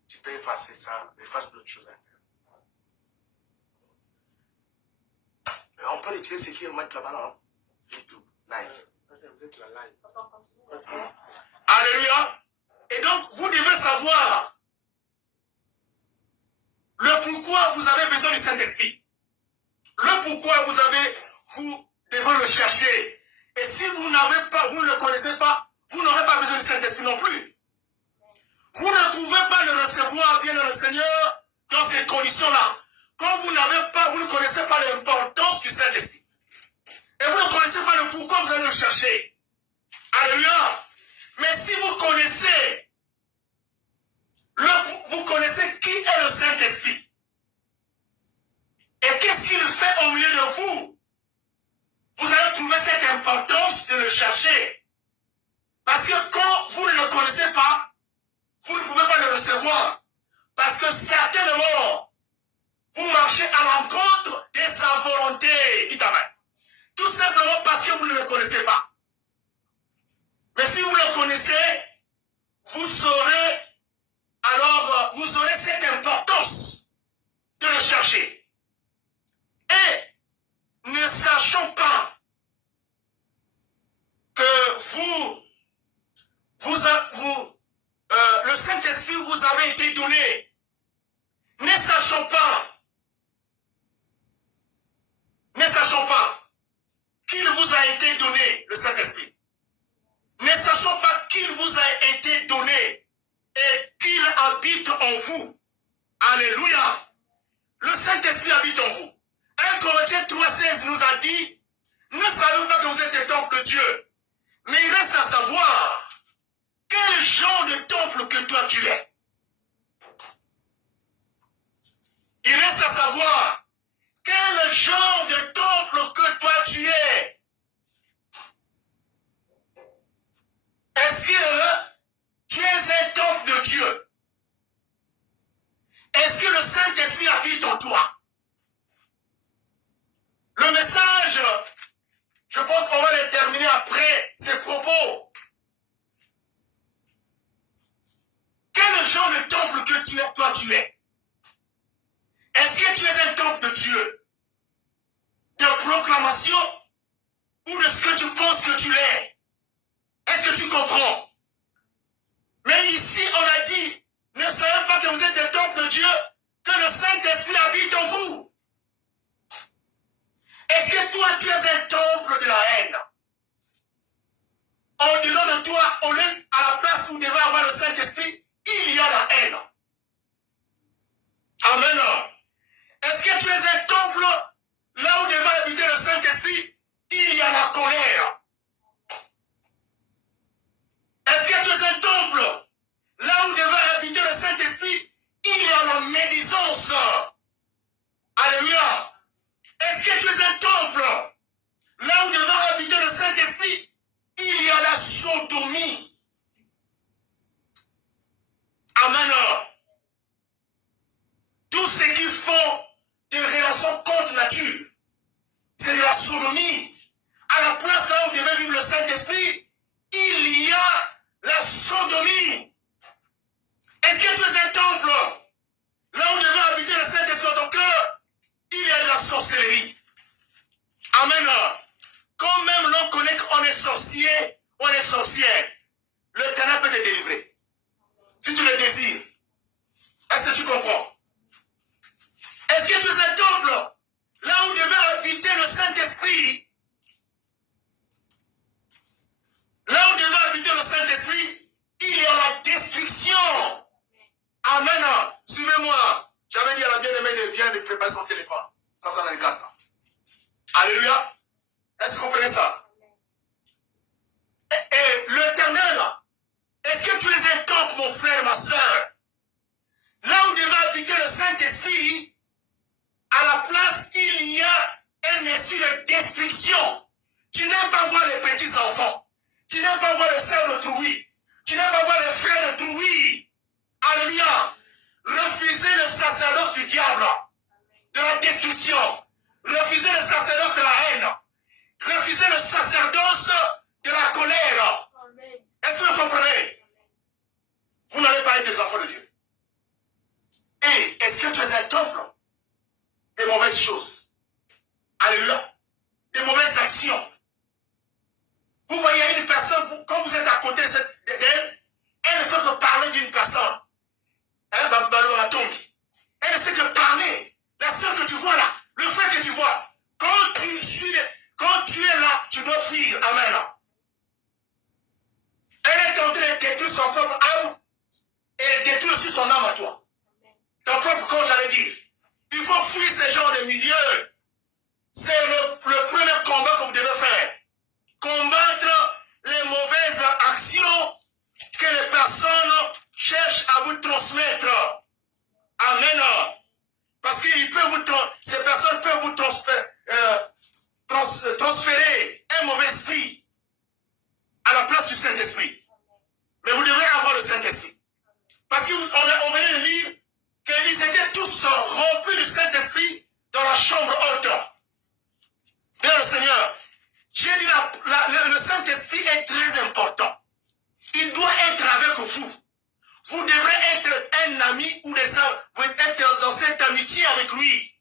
Tu peux effacer ça, efface d'autres choses. On peut retirer ce qui est mettre là-bas, non? YouTube, live. Alléluia. Et donc, vous devez savoir le pourquoi vous avez besoin du Saint-Esprit. Le pourquoi vous devez le chercher. Et si vous n'avez pas, vous ne le connaissez pas, vous n'aurez pas besoin du Saint-Esprit non plus. Vous ne pouvez pas le recevoir, bien le Seigneur, dans ces conditions-là. Quand vous n'avez pas, vous ne connaissez pas l'importance du Saint-Esprit. Et vous ne connaissez pas le pourquoi vous allez le chercher. Alléluia. Mais si vous connaissez, vous connaissez qui est le Saint-Esprit. Et qu'est-ce qu'il fait au milieu de vous. Vous allez trouver cette importance de le chercher. Parce que quand vous ne le connaissez pas, vous ne pouvez pas le recevoir. Parce que certainement, vous marchez à l'encontre de sa volonté. Dites amen. Tout simplement parce que vous ne le connaissez pas. Mais si vous le connaissez, vous saurez, alors vous aurez cette importance de le chercher. Et ne sachant pas que le Saint-Esprit vous avait été donné, ne sachant pas qu'il vous a été donné, le Saint-Esprit. Ne sachant pas qu'il vous a été donné et qu'il habite en vous. Alléluia. Le Saint-Esprit habite en vous. 1 Corinthiens 3,16 nous a dit, ne savez pas que vous êtes le temple de Dieu. Mais il reste à savoir quel genre de temple que toi tu es. Il reste à savoir quel genre de temple que toi tu es. Est-ce que tu es un temple de Dieu? Est-ce que le Saint-Esprit habite en toi? Le message, je pense qu'on va le terminer après ces propos. Quel genre de temple que toi tu es? Est-ce que tu es un temple de Dieu? De proclamation ou de ce que tu penses que tu es? Est-ce que tu comprends? Mais ici, on a dit, ne savez pas que vous êtes des temples de Dieu, que le Saint-Esprit habite en vous. Est-ce que toi, tu es un temple de la haine? En dedans de toi, au lieu, à la place où vous devez avoir le Saint-Esprit, il y a la haine. Amen. Est-ce que tu es un temple, là où devait habiter le Saint-Esprit, il y a la colère? Est-ce que tu es un temple, là où devait habiter le Saint-Esprit, il y a la médisance? Alléluia. Est-ce que tu es un temple, là où devait habiter le Saint-Esprit, il y a la sodomie? Amen. Tous ceux qui font des relations contre nature, c'est de la sodomie. À la place là où devait vivre le Saint-Esprit, il y a la sodomie. sorcière, l'Éternel peut te délivrer. Si tu le désires. Est-ce que tu comprends? Est-ce que tu es un temple là où devait habiter le Saint-Esprit? Là où devait habiter le Saint-Esprit, il y a la destruction. Amen. Suivez-moi. J'avais dit à la bien-aimée de bien de préparer son téléphone. Ça ne regarde pas. Alléluia. Est-ce que vous comprenez ça? Et l'Éternel, est-ce que tu es un temple, mon frère, ma soeur? Là où devait habiter le Saint-Esprit, à la place, il y a un esprit de destruction. Tu n'aimes pas voir les petits enfants. Tu n'aimes pas voir les sœurs d'autrui. Tu n'aimes pas voir les frères d'autrui. Alléluia. Refusez le sacerdoce du diable, de la destruction. Refusez le sacerdoce de la haine. Refusez le sacerdoce de la colère. Est-ce que vous comprenez? Vous n'allez pas être des enfants de Dieu. Et est-ce que tu es un temple des mauvaises choses? Alléluia. Des mauvaises actions. Vous voyez une personne, quand vous êtes à côté d'elle, elle ne fait que parler d'une personne. Elle ne sait que parler. La sœur que tu vois là, le frère que tu vois, quand tu es là, tu dois fuir. Amen. Elle est en train de détruire son propre âme et elle détruit aussi son âme à toi. Ton propre corps, j'allais dire. Il faut fuir ce genre de milieu. C'est le premier combat que vous devez faire. Combattre les mauvaises actions que les personnes cherchent à vous transmettre. Amen. Parce que ces personnes peuvent vous transférer un mauvais esprit à la place du Saint-Esprit. Mais vous devrez avoir le Saint-Esprit. Parce qu'on venait de lire qu'ils étaient tous rompus du Saint-Esprit dans la chambre haute. Bien le Seigneur, j'ai dit le Saint-Esprit est très important. Il doit être avec vous. Vous devrez être un ami ou des sœurs. Vous êtes dans cette amitié avec lui.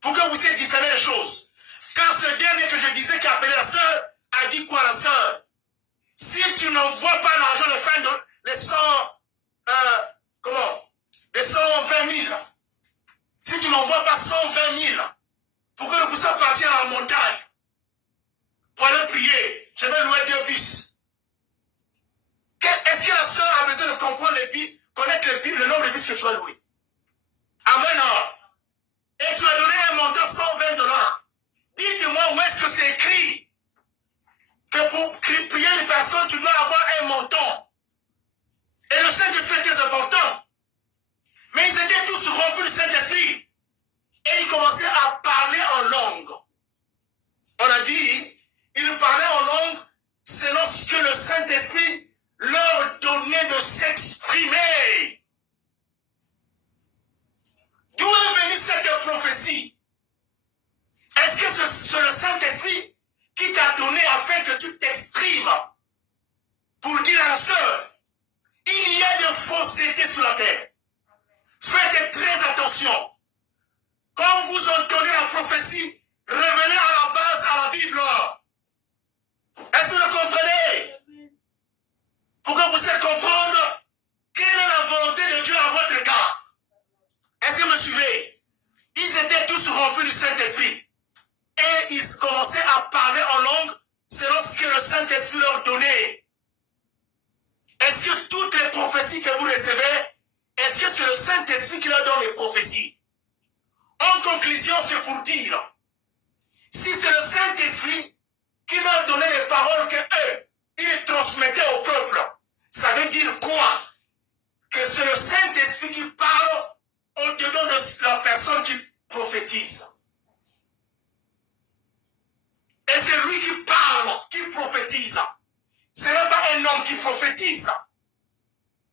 Pour que vous puissiez discerner les choses. Car ce dernier que je disais qui a appelé la sœur, a dit quoi la sœur? Si tu n'envoies pas l'argent de fin de les 120 000. Si tu n'envoies pas 120 000 pour que nous puissions partir à la montagne pour aller prier, je vais louer 2 bus. Est-ce que la sœur a besoin de comprendre connaître le nombre de bus que tu as loué? Amen. Et tu as donné un montant $120. Dites-moi où est-ce que c'est écrit que pour prier une personne, tu dois avoir un montant. Et le Saint-Esprit est très important. Mais ils étaient tous rompus du Saint-Esprit. Et ils commençaient à parler en langue. On a dit, ils parlaient en langue selon ce que le Saint-Esprit leur donnait de s'exprimer. D'où est venue cette prophétie? Est-ce que c'est le Saint-Esprit qui t'a donné afin que tu t'exprimes pour dire à la sœur, il y a de fausseté sur la terre. Faites très attention. Quand vous entendez la prophétie, revenez à la base, à la Bible. Est-ce que vous comprenez? Pour que vous puissiez comprendre quelle est la volonté de Dieu à votre égard. Est-ce que vous me suivez? Ils étaient tous rompus du Saint-Esprit. Et ils commençaient à parler en langue selon ce que le Saint-Esprit leur donnait. Est-ce que toutes les prophéties que vous recevez, est-ce que c'est le Saint-Esprit qui leur donne les prophéties? En conclusion, c'est pour dire, si c'est le Saint-Esprit qui leur donnait les paroles que eux, ils transmettaient au peuple, ça veut dire quoi? Que c'est le Saint-Esprit qui parle au-dedans de la personne qui prophétise. Et c'est lui qui parle, qui prophétise. Ce n'est pas un homme qui prophétise.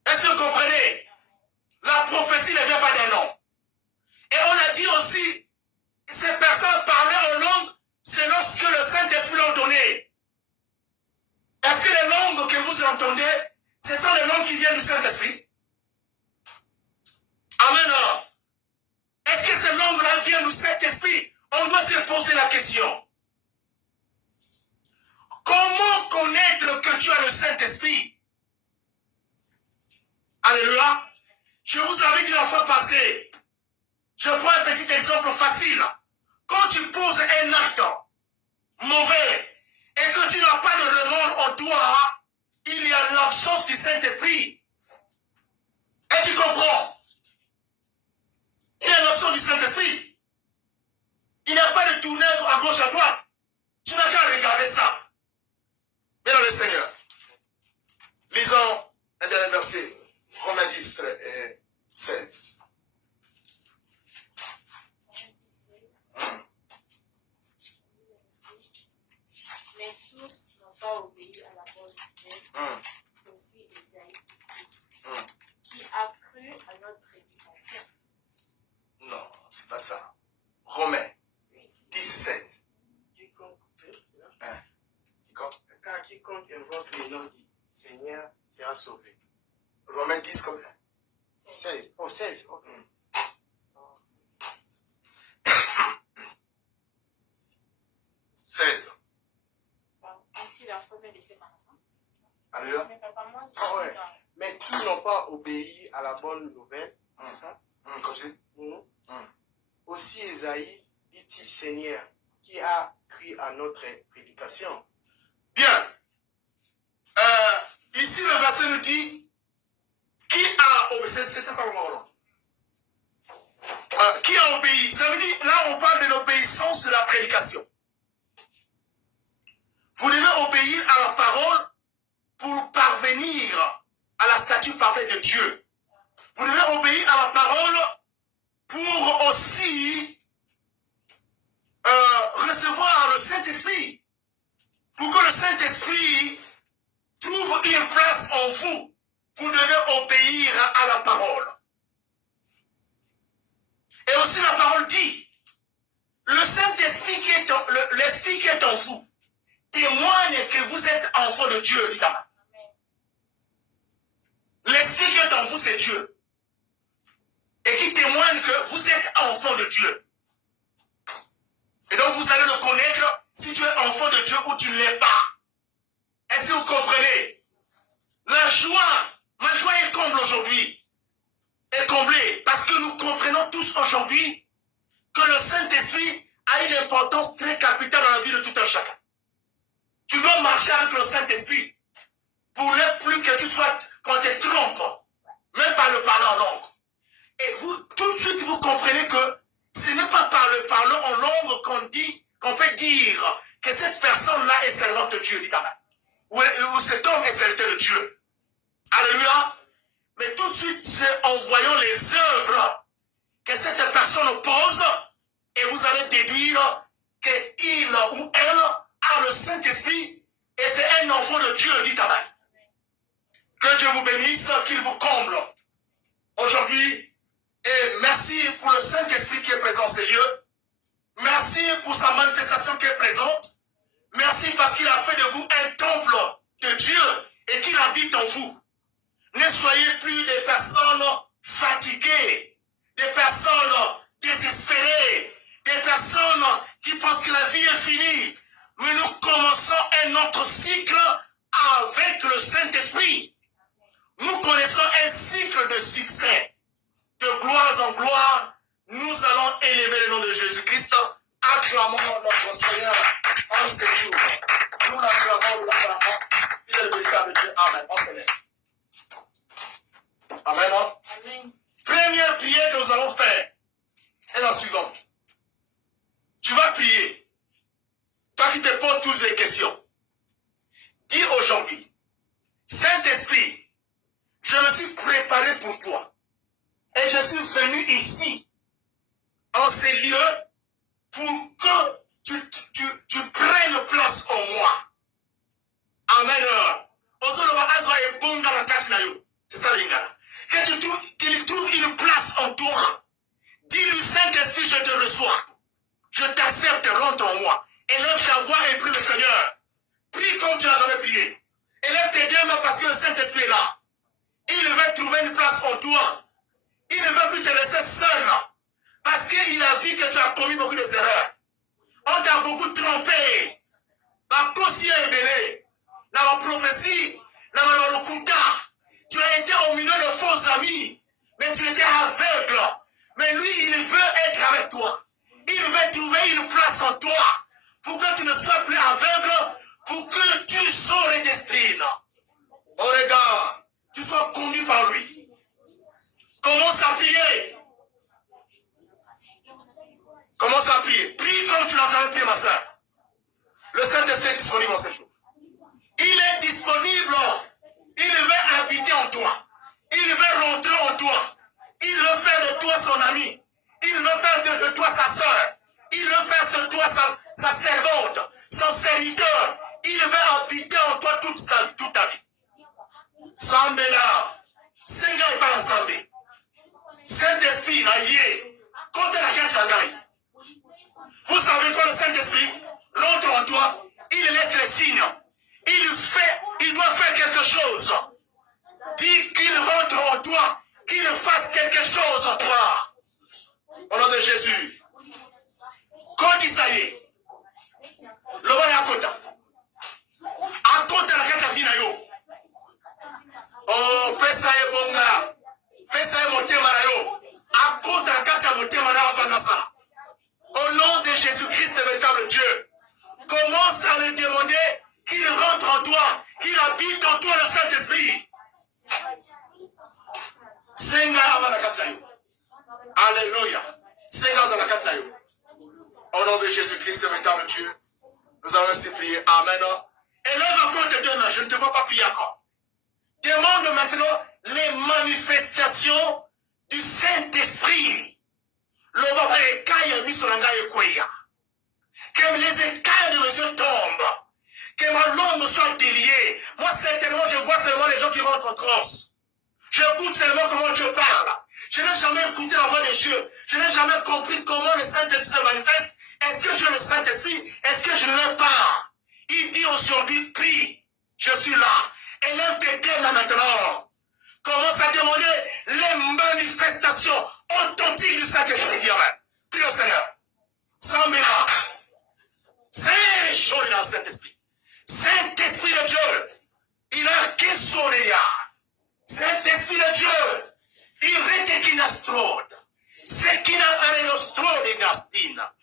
Est-ce que vous comprenez? La prophétie ne vient pas d'un homme. Et on a dit aussi, ces personnes parlaient en langue selon ce que le Saint-Esprit leur donnait. Est-ce que les langues que vous entendez, ce sont les langues qui viennent du Saint-Esprit? Amen. Est-ce que ces langues-là viennent du Saint-Esprit? On doit se poser la question. Comment reconnaître que tu as le Saint-Esprit. Alléluia. Je vous avais dit la fois passée, je prends un petit exemple facile. Quand tu poses un acte mauvais et que tu n'as pas de remords en toi, il y a l'absence du Saint-Esprit. Et tu comprends? Il y a l'absence du Saint-Esprit. Il n'y a pas de tournée à gauche, à droite. Tu n'as qu'à regarder ça. Mesdames les Seigneurs, lisons un dernier verset. Romains 10, 16. Mais tous n'ont pas obéi à la parole de Dieu, aussi Isaïe, qui a cru à notre prédication. Non, c'est pas ça. Romains 10, 16. Car quiconque invoque le nom du Seigneur sera sauvé. Romains 10 combien? 16. Oh, 16. Ok. 16. Ainsi la faute est laissée par enfant. Alléluia. Mais papa, moi, je Ah ouais. suis dans... Mais tous n'ont pas obéi à la bonne nouvelle. C'est ça? Continue. Aussi Isaïe dit-il Seigneur, qui a cru à notre prédication. Bien. Ici, le verset nous dit qui a obéi. C'était ça le moment. Qui a obéi. Ça veut dire, là, on parle de l'obéissance de la prédication. Vous devez obéir à la parole pour parvenir à la statue parfaite de Dieu. Vous devez obéir à la parole pour aussi recevoir le Saint-Esprit. Pour que le Saint-Esprit trouve une place en vous, vous devez obéir à la parole. Et aussi la parole dit, le Saint-Esprit qui est l'Esprit qui est en vous, témoigne que vous êtes enfant de Dieu, évidemment. L'Esprit qui est en vous, c'est Dieu. Et qui témoigne que vous êtes enfant de Dieu. Et donc vous allez le connaître si tu es enfant de Dieu ou tu ne l'es pas. Est-ce que vous comprenez? La joie, ma joie est comble aujourd'hui. Est comblée parce que nous comprenons tous aujourd'hui que le Saint-Esprit a une importance très capitale dans la vie de tout un chacun. Tu dois marcher avec le Saint-Esprit pour ne plus que tu sois, quand tu te trompes, même par le parler en langue. Et vous, tout de suite, vous comprenez que ce n'est pas par le parler en langue qu'on peut dire que cette personne-là est servante de Dieu, évidemment. Ou cet homme est serviteur de Dieu. Alléluia. Mais tout de suite, c'est en voyant les œuvres que cette personne pose et vous allez déduire qu'il ou elle a le Saint-Esprit et c'est un enfant de Dieu, dit Amen. Que Dieu vous bénisse, qu'il vous comble aujourd'hui. Et merci pour le Saint-Esprit qui est présent en ces lieux. Merci pour sa manifestation qui est présente. Merci parce qu'il a fait de vous un temple de Dieu et qu'il habite en vous. Ne soyez plus des personnes fatiguées, des personnes désespérées, des personnes qui pensent que la vie est finie. Mais nous commençons un autre cycle avec le Saint-Esprit. Nous connaissons un cycle de succès. De gloire en gloire, nous allons élever le nom de Jésus-Christ. Acclamons notre Seigneur en ces jours. Nous l'acclamons, nous l'acclamons. Il est le véritable Dieu. Amen. On s'élève. Amen. Amen. Première prière que nous allons faire est la suivante. Tu vas prier. Toi qui te poses toutes les questions. Dis aujourd'hui, Saint-Esprit, je me suis préparé pour toi. Et je suis venu ici, en ces lieux, pour que tu prennes place en moi. Amen. C'est ça l'ingala. Qu'il trouve une place en toi. Dis-lui, Saint-Esprit, je te reçois. Je t'accepte, rentre en moi. Élève ta voix et prie le Seigneur. Prie comme tu n'as jamais prié. Élève tes deux mains parce que le Saint-Esprit est là. Il veut trouver une place en toi. Il ne veut plus te laisser seul. Parce qu'il a vu que tu as commis beaucoup d'erreurs. On t'a beaucoup trompé. Ma caution est belée. dans la prophétie, dans le Kuta. Tu as été au milieu de faux amis, mais tu étais aveugle. Mais lui, il veut être avec toi. Il veut trouver une place en toi pour que tu ne sois plus aveugle, pour que tu sors les destines. Oh regarde, tu sois conduit par lui. Commence à prier. Commence à prier. Prie comme tu n'as jamais prié, ma soeur. Le Saint-Esprit est disponible en ce jour. Il est disponible. Il veut habiter en toi. Il veut rentrer en toi. Il veut faire de toi son ami. Il veut faire de toi sa soeur. Il veut faire de toi sa servante, son serviteur. Il veut habiter en toi toute ta vie. Sambela, Senga et pas ensemble. Saint-Esprit, aïe, quand la Kachangaï. Vous savez quand le Saint-Esprit rentre en toi, il laisse les signes. Il doit faire quelque chose. Dis qu'il rentre en toi, qu'il fasse quelque chose en toi. Au nom de Jésus. Quand il s'aille, le roi est à côté. À côté de la Kachafina yo. Oh, pesa ye bonga. Pesa ye motema yo. À côté de la Kachamotema Vanessa. Au nom de Jésus-Christ, le véritable Dieu, commence à lui demander qu'il rentre en toi, qu'il habite en toi le Saint-Esprit. Senga Avanakatlayo. Alléluia. Senga Avanakatlayo. Au nom de Jésus-Christ, le véritable Dieu, nous allons ainsi prier. Amen. Et lève encore tes deux mains, je ne te vois pas prier encore. Demande maintenant les manifestations du Saint-Esprit. Que les écailles de mes yeux tombent. Que ma langue soit déliée. Moi, certainement, je vois seulement les gens qui rentrent en transe. J'écoute seulement comment Dieu parle. Je n'ai jamais écouté la voix de Dieu. Je n'ai jamais compris comment le Saint-Esprit se manifeste. Est-ce que j'ai le Saint-Esprit? Est-ce que je ne l'ai pas? Il dit aujourd'hui, prie. Je suis là. Et l'impeccable là maintenant. Commence à demander les manifestations authentiques du Saint-Esprit. Prie au Seigneur. Sans miracle. C'est chaud dans le Saint-Esprit. Saint-Esprit de Dieu. Il a qu'un soleil. Saint-Esprit de Dieu. Il retequinastrode. C'est qu'il a arénostrode gastina.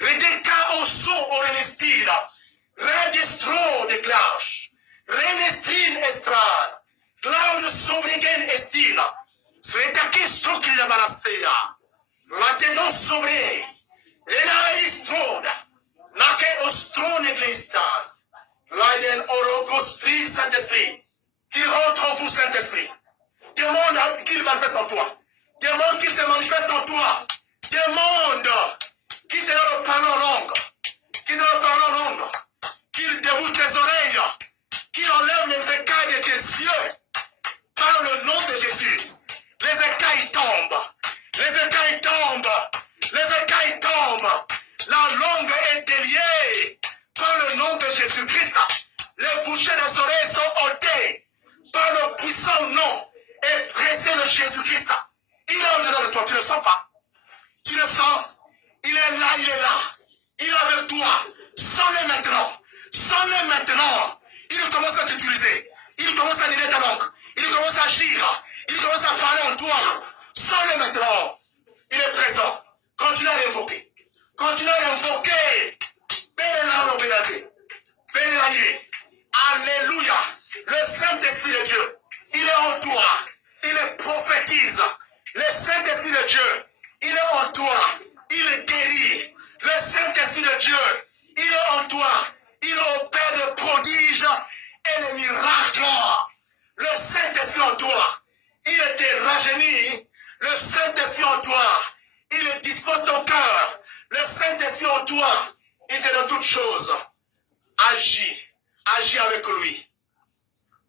Redeca au son orenestina. Redestrode clash. Renestrine estrade. Claude sobrigen estina. Svetaki strucli la balastea. Matenon sobre. Ena estrode. Nake ostrone glestan. Laiden orogostri Saint-Esprit. Qu'il rentre en vous, Saint-Esprit. Demande qu'il manifeste en toi. Demande qu'il se manifeste en toi. Demande qu'il te donne parole en langue. Qu'il donne parole en langue. Qu'il déroule tes oreilles. Qu'il enlève les écailles de tes yeux. Par le nom de Jésus. Les écailles tombent. Les écailles tombent. Les écailles tombent. La langue est déliée. Par le nom de Jésus-Christ. Les bouchées des oreilles sont ôtées. Par le puissant nom et pressé de Jésus-Christ. Il est au-dedans de toi. Tu ne le sens pas? Tu le sens? Il est là, il est là. Il est avec toi. Sens-le maintenant. Sens-le maintenant. Il commence à t'utiliser. Il commence à donner ta langue. Il commence à agir. Il commence à parler en toi. Sens-le maintenant. Il est présent. Continue à l'invoquer. Continue à l'invoquer. Alléluia. Le Saint-Esprit de Dieu, il est en toi. Il prophétise. Le Saint-Esprit de Dieu, il est en toi. Il guérit. Le Saint-Esprit de Dieu, il est en toi. Il opère des prodiges et des miracles. Le Saint-Esprit en toi, il te rajeunit. Le Saint-Esprit en toi, il dispose ton cœur. Le Saint-Esprit en toi, il te donne toutes choses. Agis. Agis avec lui.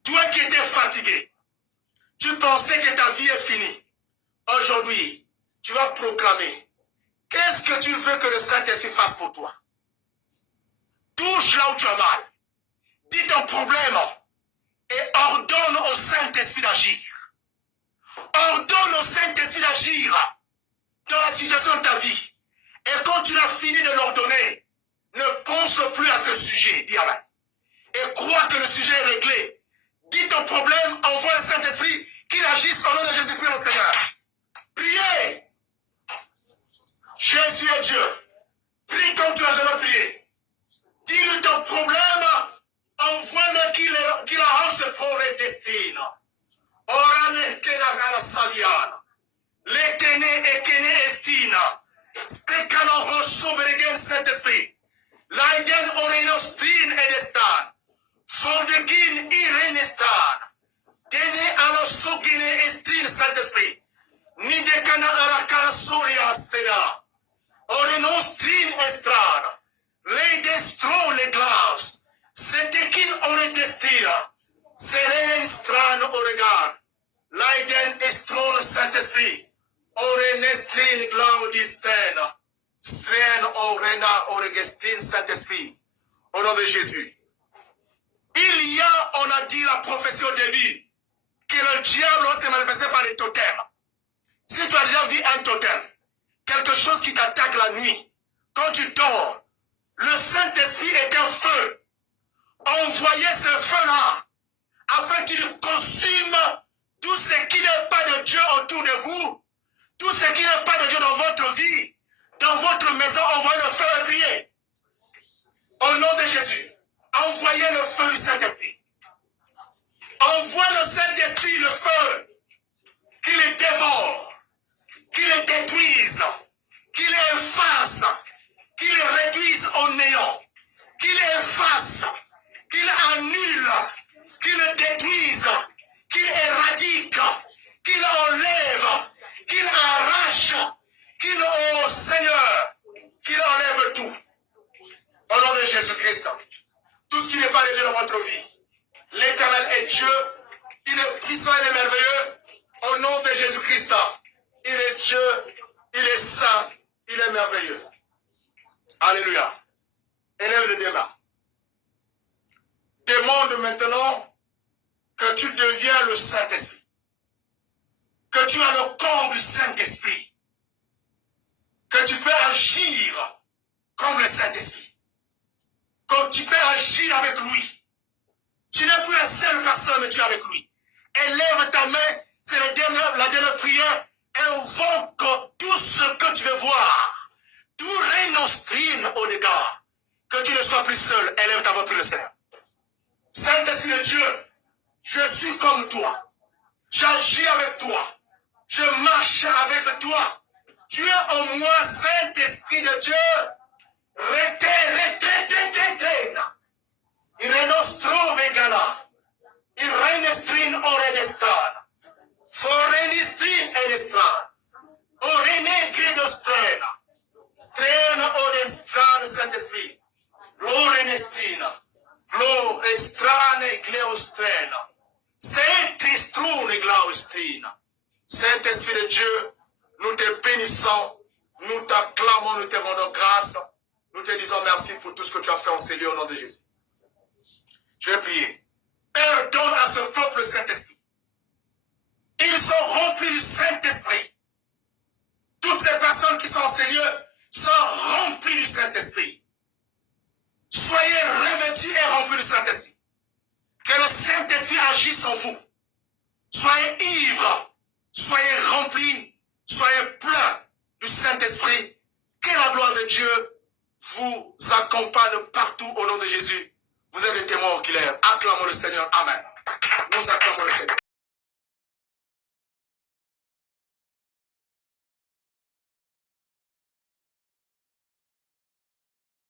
Toi qui étais fatigué, tu pensais que ta vie est finie. Aujourd'hui, tu vas proclamer. Qu'est-ce que tu veux que le Saint-Esprit fasse pour toi? Touche là où tu as mal. Dis ton problème et ordonne au Saint-Esprit d'agir. Ordonne au Saint-Esprit d'agir dans la situation de ta vie. Et quand tu as fini de l'ordonner, ne pense plus à ce sujet. Dis amen. Et crois que le sujet est ton problème, envoie le Saint-Esprit qu'il agisse au nom de Jésus-Christ le Seigneur. Priez. Jésus est Dieu. Prie comme tu as jamais prié. Dis-lui ton problème, envoie-le qu'il arrange ce pauvre destin. Orane kenagala saliana. L'étene ekene estina. Stekano rosso beregen Saint-Esprit. Laiden orenostin edestan. Fordegin irenestan. Dene alosogine estin Saint-Esprit. Nidekana arakara soria stena. Orenostin estrada. Leidestro le glaus. Setekin oretestira. Seren stran oregar. Laiden estron Saint-Esprit. Orenestrin glaudisten. Stren orena oregestin Saint-Esprit. Au nom de Jésus. Il y a, on a dit la prophétie au début, que le diable s'est manifesté par les totems. Si tu as déjà vu un totem, quelque chose qui t'attaque la nuit, quand tu dors, le Saint-Esprit est un feu. Envoyez ce feu-là, afin qu'il consume tout ce qui n'est pas de Dieu autour de vous, tout ce qui n'est pas de Dieu dans votre vie, dans votre maison, envoyez le feu et priez. Au nom de Jésus, envoyez le feu du Saint-Esprit. Envoie le Saint-Esprit, le feu, qu'il les dévore, qu'il les détruise, qu'il les efface, qu'il les réduise au néant, qu'il les efface, qu'il annule, qu'il les détruise, qu'il éradique, qu'il enlève, qu'il arrache, qu'il, oh Seigneur, qu'il enlève tout. Au nom de Jésus-Christ, tout ce qui n'est pas de Dieu dans votre vie, l'Éternel est Dieu, il est puissant, il est merveilleux. Au nom de Jésus-Christ, il est Dieu, il est saint, il est merveilleux. Alléluia. Élève les deux mains. Demande maintenant que tu deviens le Saint-Esprit. Que tu as le corps du Saint-Esprit. Que tu peux agir comme le Saint-Esprit. Que tu peux agir avec lui. Tu n'es plus la seule personne, mais tu es avec lui. Élève ta main, c'est la dernière prière. Invoque tout ce que tu veux voir. Tout renostrine au dégât. Que tu ne sois plus seul. Élève ta voix pour le Seigneur. Saint-Esprit de Dieu, je suis comme toi. J'agis avec toi. Je marche avec toi. Tu es en moi, Saint-Esprit de Dieu. Rete. Il renostro vegana. Il renestrine oredestan. Forenistrin edestan. Orene gredostrena. Strena odestran, Saint-Esprit. Lorenestina. Lo estrane gleostrena. Saint-Tristrune glaustrina. Saint-Esprit de Dieu, nous te bénissons, nous t'acclamons, nous te rendons grâce. Nous te disons merci pour tout ce que tu as fait en ces lieux au nom de Jésus. Je vais prier. Père, donne à ce peuple le Saint-Esprit. Ils sont remplis du Saint-Esprit. Toutes ces personnes qui sont en ces lieux sont remplies du Saint-Esprit. Soyez revêtus et remplis du Saint-Esprit. Que le Saint-Esprit agisse en vous. Soyez ivres, soyez remplis, soyez pleins du Saint-Esprit. Que la gloire de Dieu vous accompagne partout au nom de Jésus. Vous êtes des témoins oculaires. Acclamons le Seigneur. Amen. Nous acclamons le Seigneur.